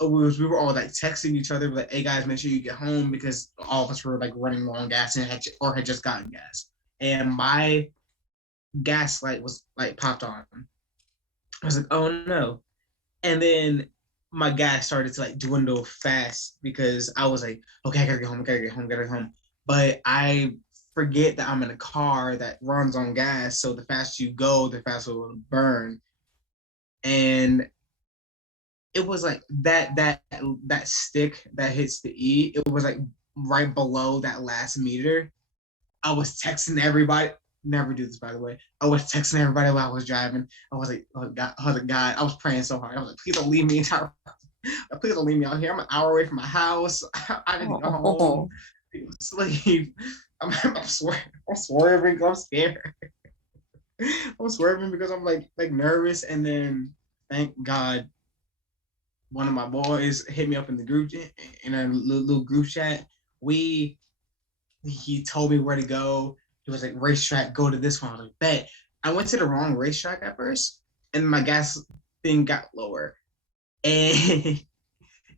we were all like texting each other like, "Hey guys, make sure you get home," because all of us were like running low on gas and had just gotten gas, and my gas light was like popped on. I was like, "Oh no!" And then my gas started to like dwindle fast because I was like, "Okay, I gotta get home, gotta get home." But I forget that I'm in a car that runs on gas, so the faster you go, the faster it will burn. And it was like that stick that hits the E. It was like right below that last meter. I was texting everybody. Never do this, by the way. I was texting everybody while I was driving. I was like, oh God, I was praying so hard. I was like, please don't leave me entire. Please don't leave me out here. I'm an hour away from my house. I need to go home. Sleep. I'm swerving. I'm scared. I'm swerving because I'm like nervous, and then thank God one of my boys hit me up in the group in a little group chat. He told me where to go. He was like, racetrack, go to this one. I was like, bet. I went to the wrong racetrack at first, and my gas thing got lower. And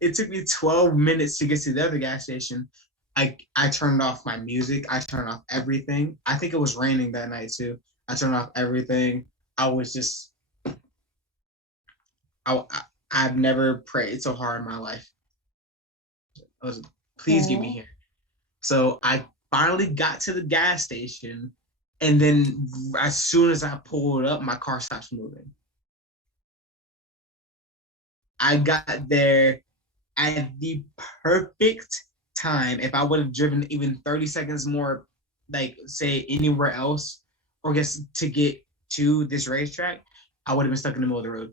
it took me 12 minutes to get to the other gas station. I turned off my music. I turned off everything. I think it was raining that night too. I turned off everything. I was just, I, I've never prayed so hard in my life. I was, please get me here. So I finally got to the gas station, and then as soon as I pulled up, my car stops moving. I got there at the perfect time. If I would have driven even 30 seconds more, like say anywhere else, or guess to get to this racetrack, I would have been stuck in the middle of the road.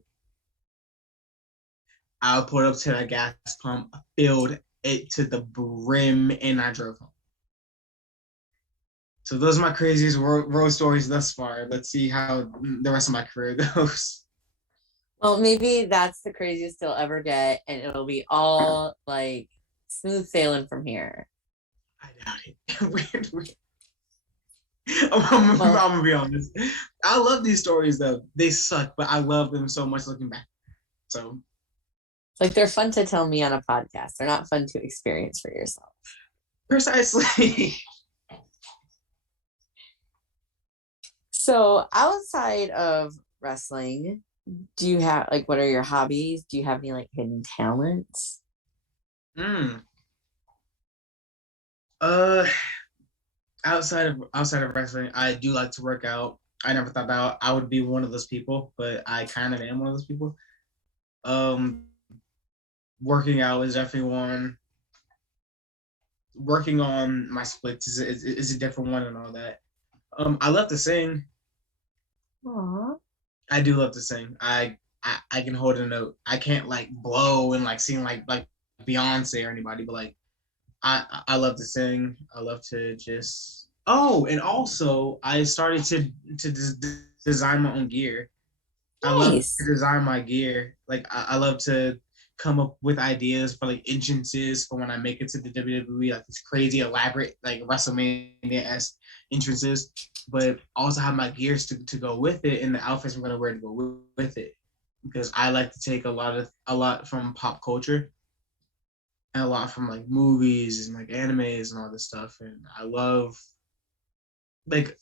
I pulled up to the gas pump, filled it to the brim, and I drove home. So those are my craziest road stories thus far. Let's see how the rest of my career goes. Well, maybe that's the craziest you'll ever get, and it'll be all like smooth sailing from here. I doubt it. I'm gonna be honest. I love these stories though. They suck, but I love them so much looking back. So like they're fun to tell me on a podcast. They're not fun to experience for yourself. Precisely. So outside of wrestling, do you have like what are your hobbies? Do you have any like hidden talents? Mm. Uh, outside of wrestling, I do like to work out. I never thought that I would be one of those people, but I kind of am one of those people. Um, Working out is definitely one. Working on my splits is a different one and all that. I love to sing. Aw. I do love to sing. I can hold a note. I can't like blow and like sing like Beyonce or anybody, but like I love to sing. I love to just. Oh, and also I started to design my own gear. I love to Nice. design my gear. Like I love to come up with ideas for like entrances for when I make it to the WWE, like this crazy elaborate like WrestleMania-esque entrances, but also have my gears to go with it and the outfits I'm gonna wear to go with it. Because I like to take a lot from pop culture and a lot from like movies and like animes and all this stuff. And like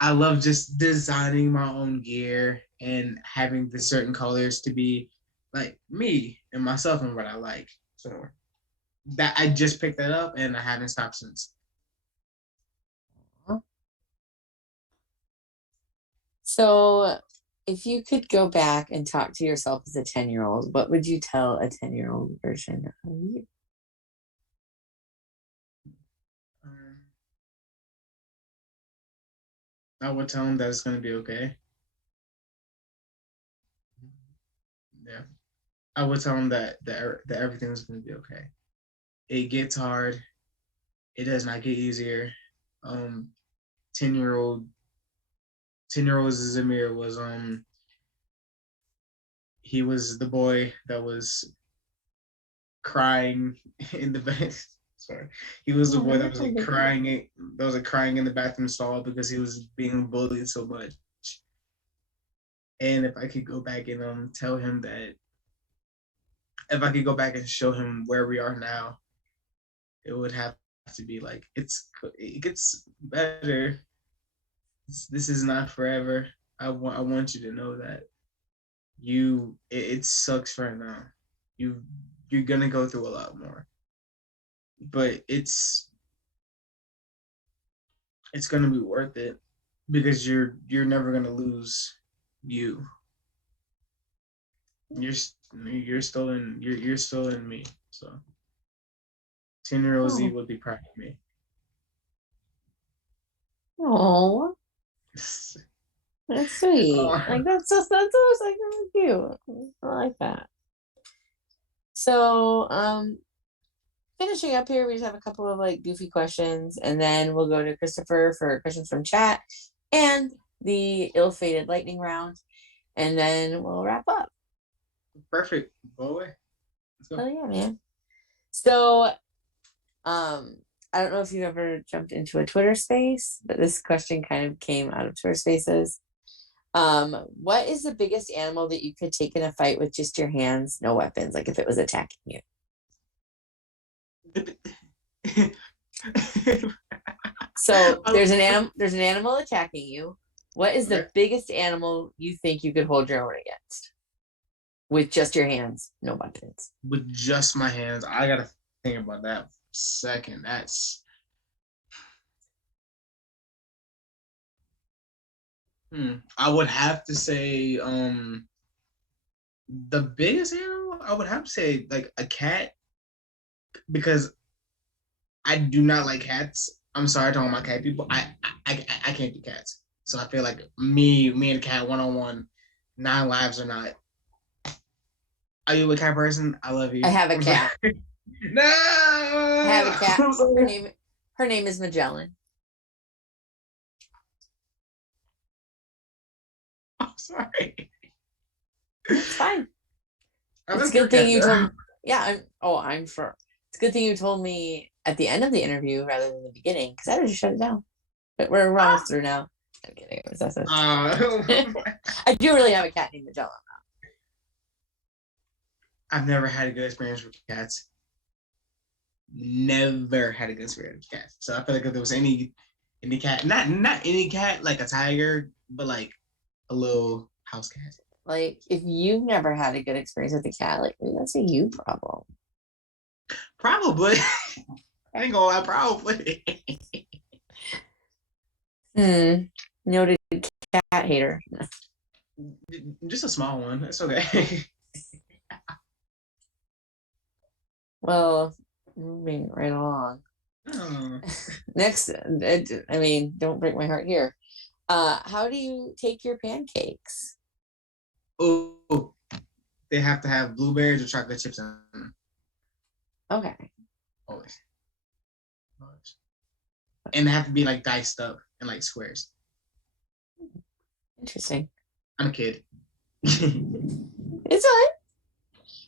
I love just designing my own gear and having the certain colors to be like me and myself and what I like. So that I just picked that up and I haven't stopped since. So, if you could go back and talk to yourself as a 10-year-old, what would you tell a 10-year-old version of you? Um, I would tell him that it's gonna be okay. Yeah, I would tell him that everything is gonna be okay. It gets hard. It does not get easier. Um, 10-year-old 10-year-old Zamir was he was the boy that was crying in the bed. Sorry, he was the boy that was like crying in the bathroom stall because he was being bullied so much. And if I could go back and tell him that, if I could go back and show him where we are now, it would have to be like it gets better. This is not forever. I want you to know that it sucks right now. You you're gonna go through a lot more, but it's gonna be worth it because you're never gonna lose you. You're you're still in me. So 10-year-old Z Oh, would be proud of me. oh, that's sweet. uh, Like that's like really cute. I like that. So, finishing up here, we just have a couple of like goofy questions, and then we'll go to Christopher for questions from chat and the ill-fated lightning round, and then we'll wrap up. Perfect, boy. Let's go. Oh yeah, man. So, um, I don't know if you've ever jumped into a Twitter space, but this question kind of came out of Twitter spaces. What is the biggest animal that you could take in a fight with just your hands, no weapons, like if it was attacking you? So there's an animal attacking you. What is the Okay. biggest animal you think you could hold your own against with just your hands, no weapons? With just my hands, I gotta think about that for a second. That's I would have to say the biggest animal. I would have to say like a cat because I do not like cats. I'm sorry to all my cat people. I can't do cats. So I feel like me and a cat one on one, 9 lives or not. Are you a cat person? I love I you. have a I'm sorry. cat. No. I have a cat. I'm sorry. Her name is Magellan. I'm sorry. It's fine. I It's a like your good thing cat you though. told. Yeah, I'm sure. It's a good thing you told me at the end of the interview rather than the beginning, because I would just shut it down. But we're almost through now. I'm kidding. It was I do really have a cat named Magellan. I've never had a good experience with cats. Never had a good experience with cats. So I feel like if there was any cat, not any cat like a tiger, but like a a little house cat. Like, if you've never had a good experience with a cat, like, maybe that's a you problem. Probably. I ain't gonna lie, probably. Noted cat hater. Just a small one. That's okay. Well, moving right along. Oh. Next, I mean, don't break my heart here. How do you take your pancakes? Oh, they have to have blueberries or chocolate chips in them. Okay. Always. Always. And they have to be like diced up in like squares. Interesting. I'm a kid. It's fine.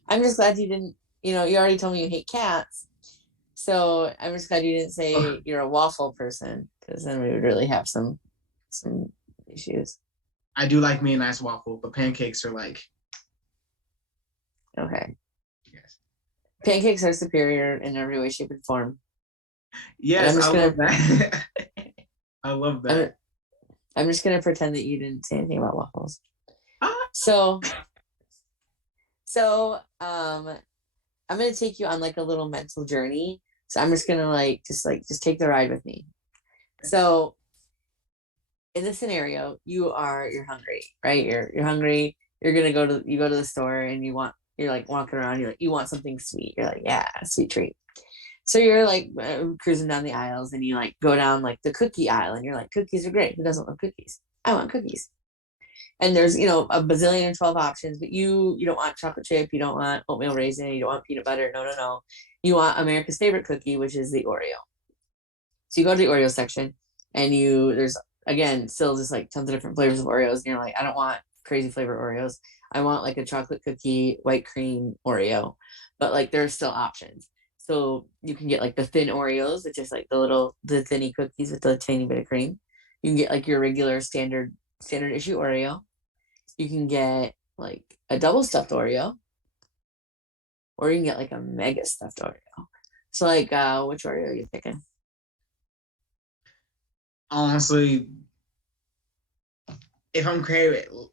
I'm just glad you didn't, you already told me you hate cats. So I'm just glad you didn't say you're a waffle person, because then we would really have some issues. I do like me a nice waffle, but pancakes are like. Okay. Yes. Pancakes are superior in every way, shape, and form. Yes, I love that. I love that. I'm just gonna pretend that you didn't say anything about waffles. Ah. So I'm gonna take you on like a little mental journey. So I'm just gonna just take the ride with me. So in this scenario, you're hungry, right? You're hungry. You're gonna go to the store and you're like walking around. You want something sweet. You're like, yeah, sweet treat. So you're like cruising down the aisles and you like go down like the cookie aisle and you're like, cookies are great. Who doesn't love cookies? I want cookies. And there's a bazillion and 12 options, but you don't want chocolate chip, you don't want oatmeal raisin, you don't want peanut butter. No. You want America's favorite cookie, which is the Oreo. So you go to the Oreo section and there's again still just like tons of different flavors of Oreos, and you're like, I don't want crazy flavor Oreos. I want like a chocolate cookie, white cream Oreo. But like there's still options. So you can get like the thin Oreos, which is like the thinny cookies with the tiny bit of cream. You can get like your regular standard issue Oreo. You can get like a double stuffed Oreo, or you can get like a mega stuffed Oreo. So like which Oreo are you picking? Honestly, if I'm craving,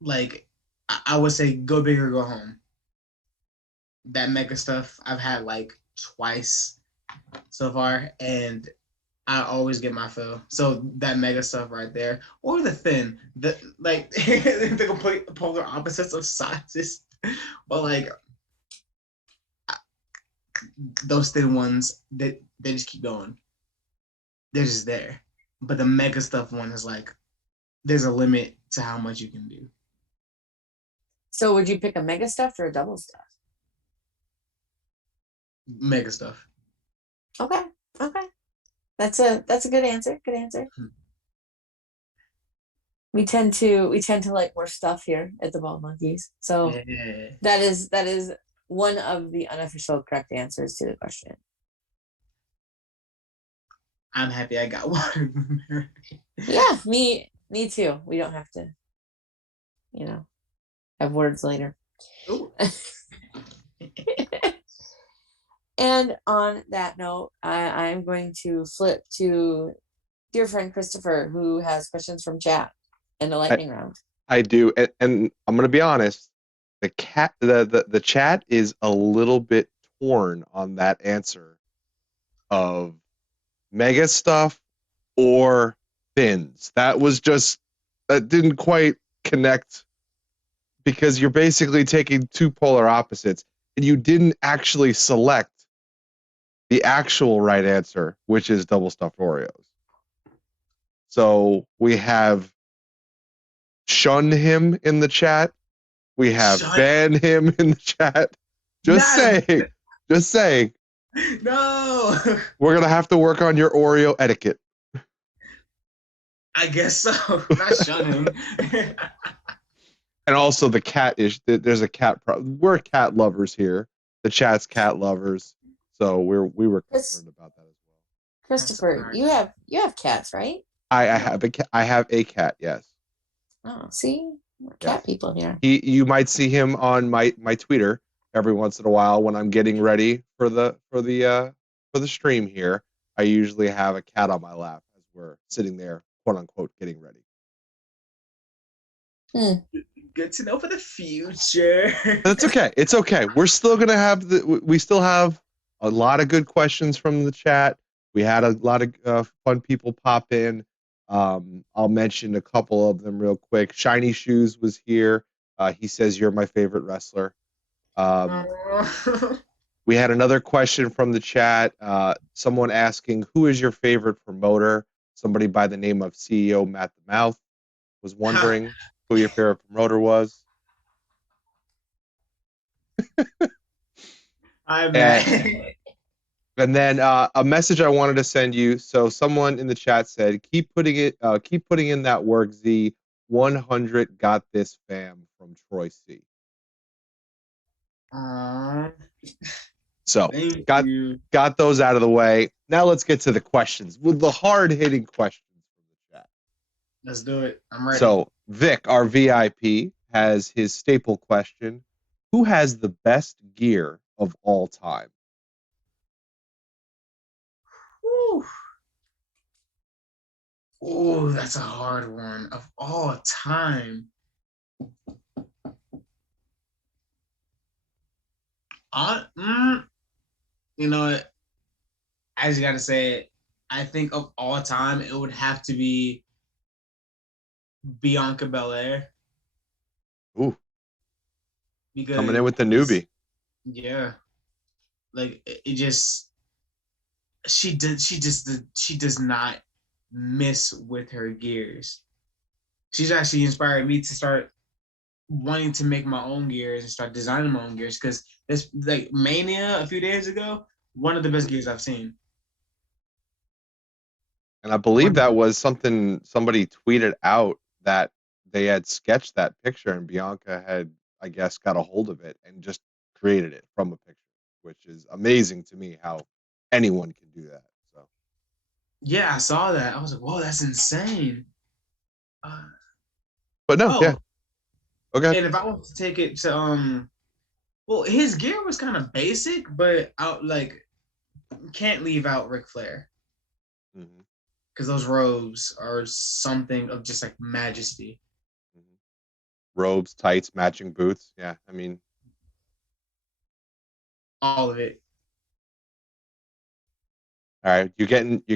like I would say, go big or go home. That mega stuff I've had like twice so far, and I always get my fill. So that mega stuff right there, or the thin, the like the complete polar opposites of sizes, but like those thin ones, they just keep going. They're just there. But the mega stuff one is like, there's a limit to how much you can do. So would you pick a mega stuffed or a double stuffed? Mega stuff. Okay. That's a good answer. Good answer. We tend to like more stuff here at the Bald Monkeys. So Yeah. that is one of the unofficial correct answers to the question. I'm happy I got one. Yeah, me too. We don't have to, have words later. And on that note, I'm going to flip to dear friend Christopher, who has questions from chat and the lightning round. I do, and I'm gonna be honest. The chat is a little bit torn on that answer of mega stuff or thins. That didn't quite connect, because you're basically taking two polar opposites and you didn't actually select the actual right answer, which is double stuffed Oreos. So we have shun him in the chat. We have ban him in the chat. Just saying. No. We're gonna have to work on your Oreo etiquette. I guess so. Not shun him. And also the cat there's a cat problem. We're cat lovers here. The chat's cat lovers. So we were concerned about that as well. Christopher, you have cats, right? I have a cat, yes. Oh, see? Cat people here. You might see him on my Twitter every once in a while when I'm getting ready for the stream here. I usually have a cat on my lap as we're sitting there, quote unquote, getting ready. Hmm. Good to know for the future. But it's okay. It's okay. We're still gonna have we still have a lot of good questions from the chat. We had a lot of fun people pop in. I'll mention a couple of them real quick. Shiny Shoes was here. He says you're my favorite wrestler. Um, we had another question from the chat. Someone asking who is your favorite promoter. Somebody by the name of CEO Matt the Mouth was wondering who your favorite promoter was. I'm And mad. And then a message I wanted to send you. So someone in the chat said, keep putting in that work, Z. 100 got this fam from Troy C. Aw, So thank got you. got those out of the way. Now let's get to the questions. With the hard hitting questions from the chat. Let's do it. I'm ready. So Vic, our VIP, has his staple question. Who has the best gear of all time? Whew. Oh, that's a hard one. Of all time. You know what? I just gotta say it. I think of all time, it would have to be Bianca Belair Ooh, coming in with the because newbie. yeah, like it just she does not miss with her gears. She's actually inspired me to start wanting to make my own gears and start designing my own gears because this like Mania a few days ago, one of the best gears I've seen. And I believe One, that was something somebody tweeted out that they had sketched that picture and Bianca had, I guess, got a hold of it and just created it from a picture, which is amazing to me how anyone can do that. So, yeah, I saw that. I was like, whoa, that's insane. Uh, but no, yeah, oh, okay. and if I want to take it to well, his gear was kind of basic, but out like can't leave out Ric Flair Hmm. because those robes are something of just like majesty. Hmm. Robes, tights, matching boots. Yeah, I mean, All of it. all right, you're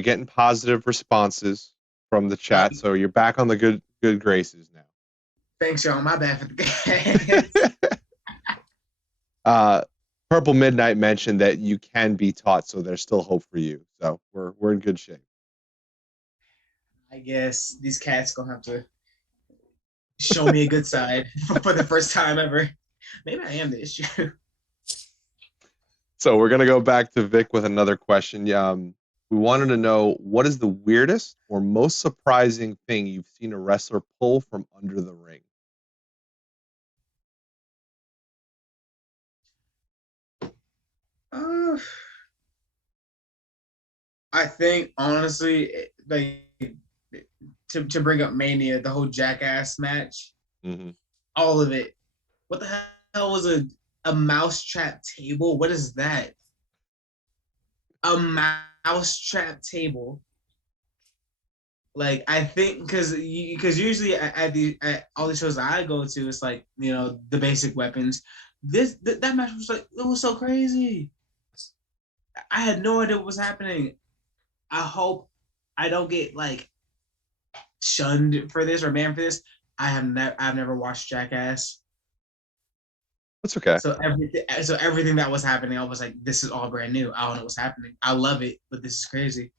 getting positive responses from the Uh, chat, so you're back on the good graces now. thanks, y'all. My bad for the gas. uh, Purple Midnight mentioned that you can be taught, so there's still hope for you. So we're in good shape. I guess these cats gonna have to show me a good side for the first time ever. Maybe I am the issue. So we're gonna go back to Vic with another question. We wanted to know what is the weirdest or most surprising thing you've seen a wrestler pull from under the ring? Uh, I think honestly, like to bring up Mania, the whole Jackass match, Mm-hmm. all of it. What the hell was a mousetrap table? What is that? A mousetrap table. Like I think because usually at all the shows that I go to, it's like the basic weapons. That match was like it was so crazy. I had no idea what was happening. I hope I don't get like shunned for this or banned for this. I've never watched Jackass. That's okay. So everything that was happening, I was like, this is all brand new. I don't know what's happening. I love it, but this is crazy.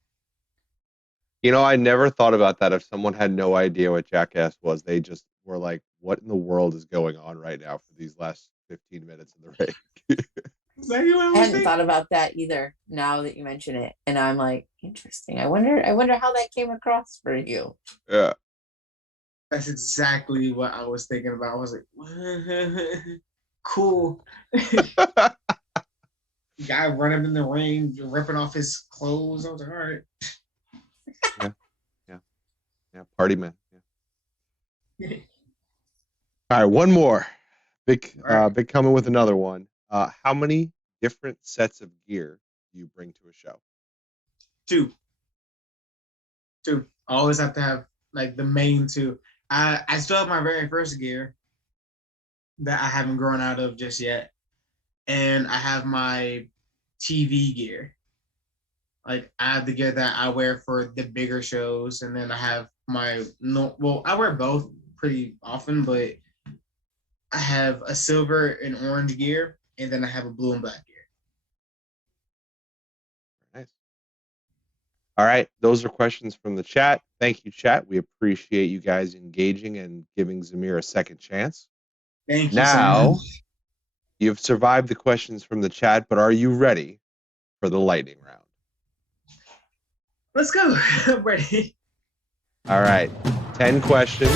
I never thought about that. If someone had no idea what Jackass was, they just were like, "What in the world is going on right now for these last 15 minutes in the ring?" Exactly what I I was hadn't thinking. thought about that either now that you mention it. And I'm like, interesting. I wonder how that came across for you. Yeah. That's exactly what I was thinking about. I was like, cool. Guy running in the ring, ripping off his clothes. I was like, all right. Yeah. Yeah. Yeah. Party man. Yeah. All right, one more. Big, All right. big coming with another one. How many different sets of gear do you bring to a show? Two. I always have to have like the main two. I still have my very first gear that I haven't grown out of just yet, and I have my TV gear. Like I have the gear that I wear for the bigger shows, and then I have my no. Well, I wear both pretty often, but I have a silver and orange gear, and then I have a blue and black gear. Nice. All right, those are questions from the chat. Thank you, chat. We appreciate you guys engaging and giving Zamir a second chance. Thank you Now, so much. you've survived the questions from the chat, but are you ready for the lightning round? Let's go. I'm ready. All right, 10 questions.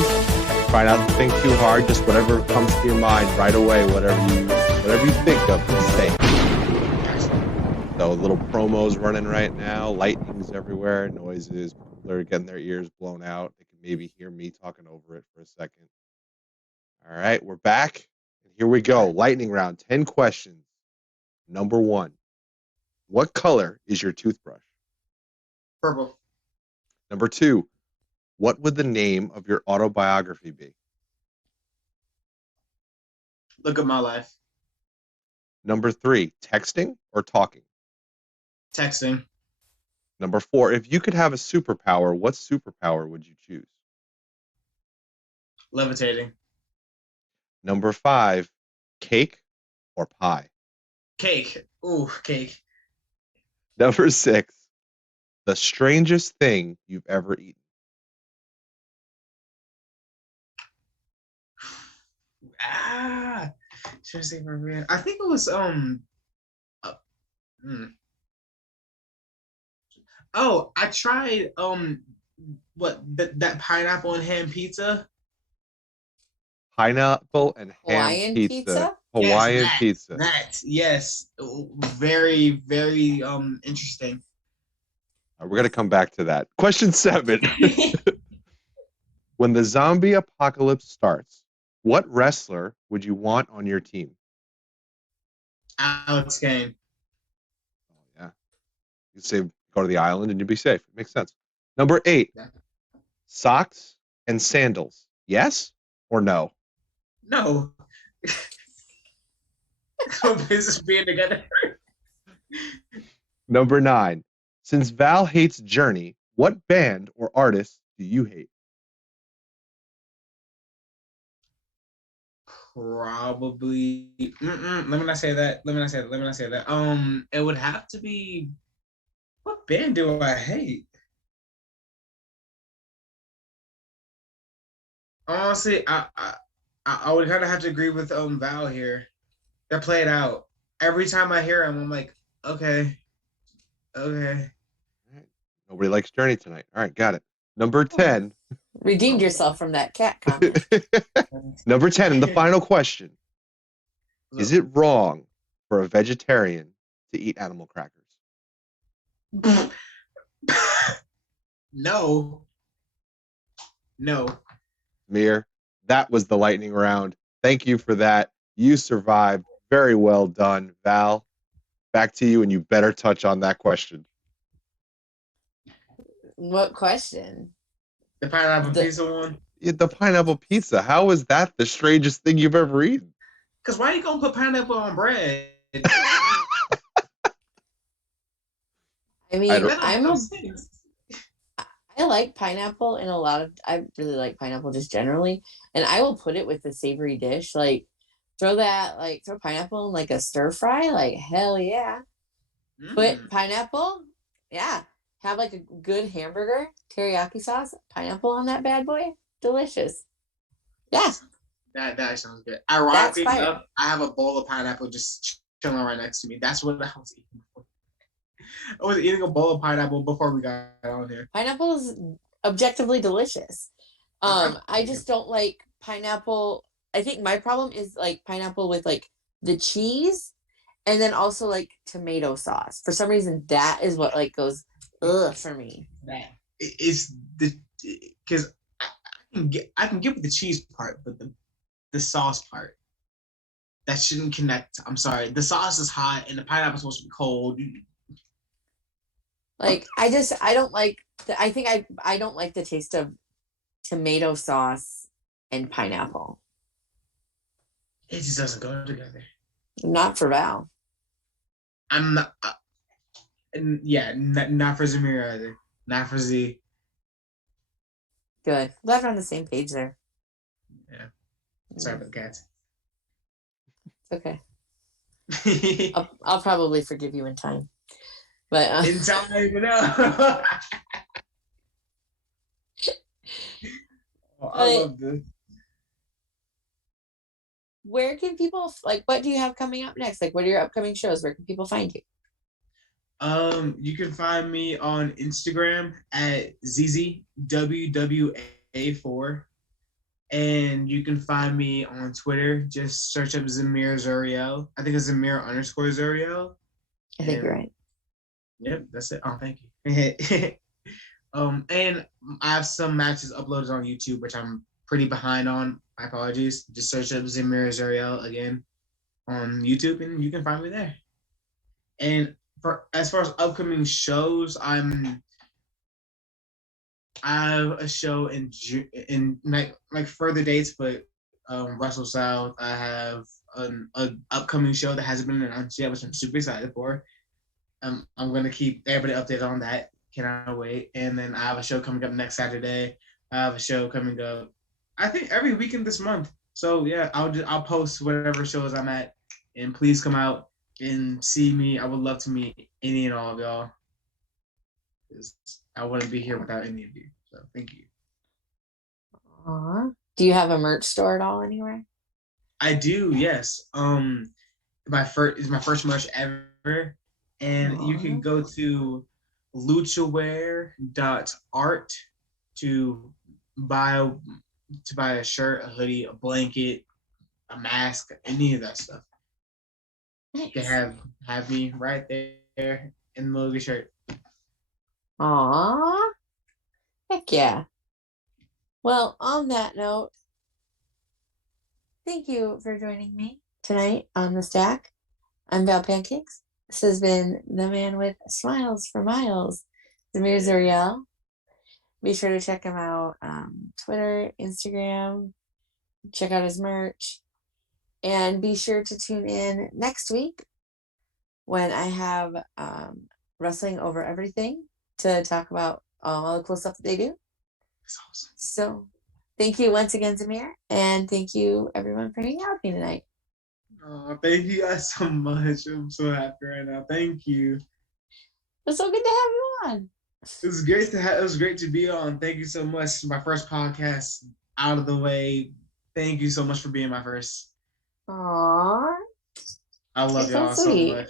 Try not to think too hard. Just whatever comes to your mind right away. Whatever you think of, say. So little promos running right now. Lightning's everywhere. Noises. People are getting their ears blown out. They can maybe hear me talking over it for a second. All right, we're back. And here we go. Lightning round. 10 questions. Number 1. What color is your toothbrush? Purple. Number 2. What would the name of your autobiography be? Look at my life. Number 3. Texting or talking? Texting. Number 4. If you could have a superpower, what superpower would you choose? Levitating. Number 5. Cake or pie? Cake. Ooh, cake. Number 6. The strangest thing you've ever eaten? Should I say for real? I think it was Oh, I tried that pineapple and ham pizza. Pineapple and ham Hawaiian pizza. pizza? Hawaiian Yes, pizza. That yes, very very interesting. We're gonna come back to that. Question 7. When the zombie apocalypse starts, what wrestler would you want on your team? Alex Kane. Oh, yeah. You say go to the island and you'd be safe. It makes sense. Number 8. Yeah. Socks and sandals. Yes or no? No. Business being together. Number 9. Since Val hates Journey, what band or artist do you hate? Probably. Let me not say that. It would have to be. What band do I hate? Honestly, I would kind of have to agree with Val here. They're played out. Every time I hear them, I'm like, okay. All right. Nobody likes Journey tonight. All right, got it. Number 10. Redeemed yourself from that cat comment. Number 10, and the final question. Is it wrong for a vegetarian to eat animal crackers? No. Mir, that was the lightning round. Thank you for that. You survived. Very well done. Val, back to you, and you better touch on that question. What question? The pineapple pizza one? The pineapple pizza. How is that the strangest thing you've ever eaten? Because why are you going to put pineapple on bread? I mean, I I like pineapple in a lot of, I really like pineapple just generally. And I will put it with a savory dish. Like throw pineapple in like a stir fry. Like hell yeah. Put pineapple. Yeah. Have like a good hamburger, teriyaki sauce, pineapple on that bad boy. Delicious. Yeah. That sounds good. Ironically enough, I have a bowl of pineapple just chilling right next to me. That's what I was eating before. I was eating a bowl of pineapple before we got on here. Pineapple is objectively delicious. I just don't like pineapple. I think my problem is like pineapple with like the cheese and then also like tomato sauce. For some reason, that is what like goes ugh for me. It's because I can get with the cheese part, but the sauce part that shouldn't connect. I'm sorry. The sauce is hot and the pineapple's supposed to be cold. Like I don't like I don't like the taste of tomato sauce, and pineapple. It just doesn't go together. Not for Val. I'm not. Not for Zamir either. Not for Z. Good. Glad we're on the same page there. Yeah. Sorry about the cats. It's okay. I'll probably forgive you in time. But In time, no. I love this. Where can people what do you have coming up next? Like, what are your upcoming shows? Where can people find you? You can find me on Instagram at ZZWWA4. And you can find me on Twitter. Just search up Zamir Zuriel. I think it's Zamir_Zuriel. I think you're right. Yep, that's it. Oh, thank you. And I have some matches uploaded on YouTube, which I'm pretty behind on. My apologies. Just search up Zamir Zuriel again on YouTube, and you can find me there. And as far as upcoming shows, I have a show in further dates, but Russell South. I have an upcoming show that hasn't been announced yet, which I'm super excited for. I'm gonna keep everybody updated on that. Cannot wait. And then I have a show coming up next Saturday. I have a show coming up, I think every weekend this month. So yeah, I'll post whatever shows I'm at, and please come out and see me. I would love to meet any and all of y'all. I wouldn't be here without any of you. So thank you. Aww. Do you have a merch store at all anywhere? I do, yes. My first merch ever. And you can go to luchaware.art to buy a shirt, a hoodie, a blanket, a mask, any of that stuff. Nice. You can have me right there in the logo shirt. Aww. Heck yeah. Well, on that note, thank you for joining me tonight on The Stack. I'm Val Pancakes. This has been the man with smiles for miles, Zamir Zuriel. Be sure to check him out Twitter, Instagram, check out his merch, and be sure to tune in next week when I have Wrestling Over Everything to talk about all the cool stuff that they do. That's awesome. So thank you once again, Zamir, and thank you everyone for hanging out with me tonight. Oh, thank you guys so much. I'm so happy right now. Thank you. It's so good to have you on. It was great to be on. Thank you so much. My first podcast out of the way. Thank you so much for being my first. Aww. I love y'all so much.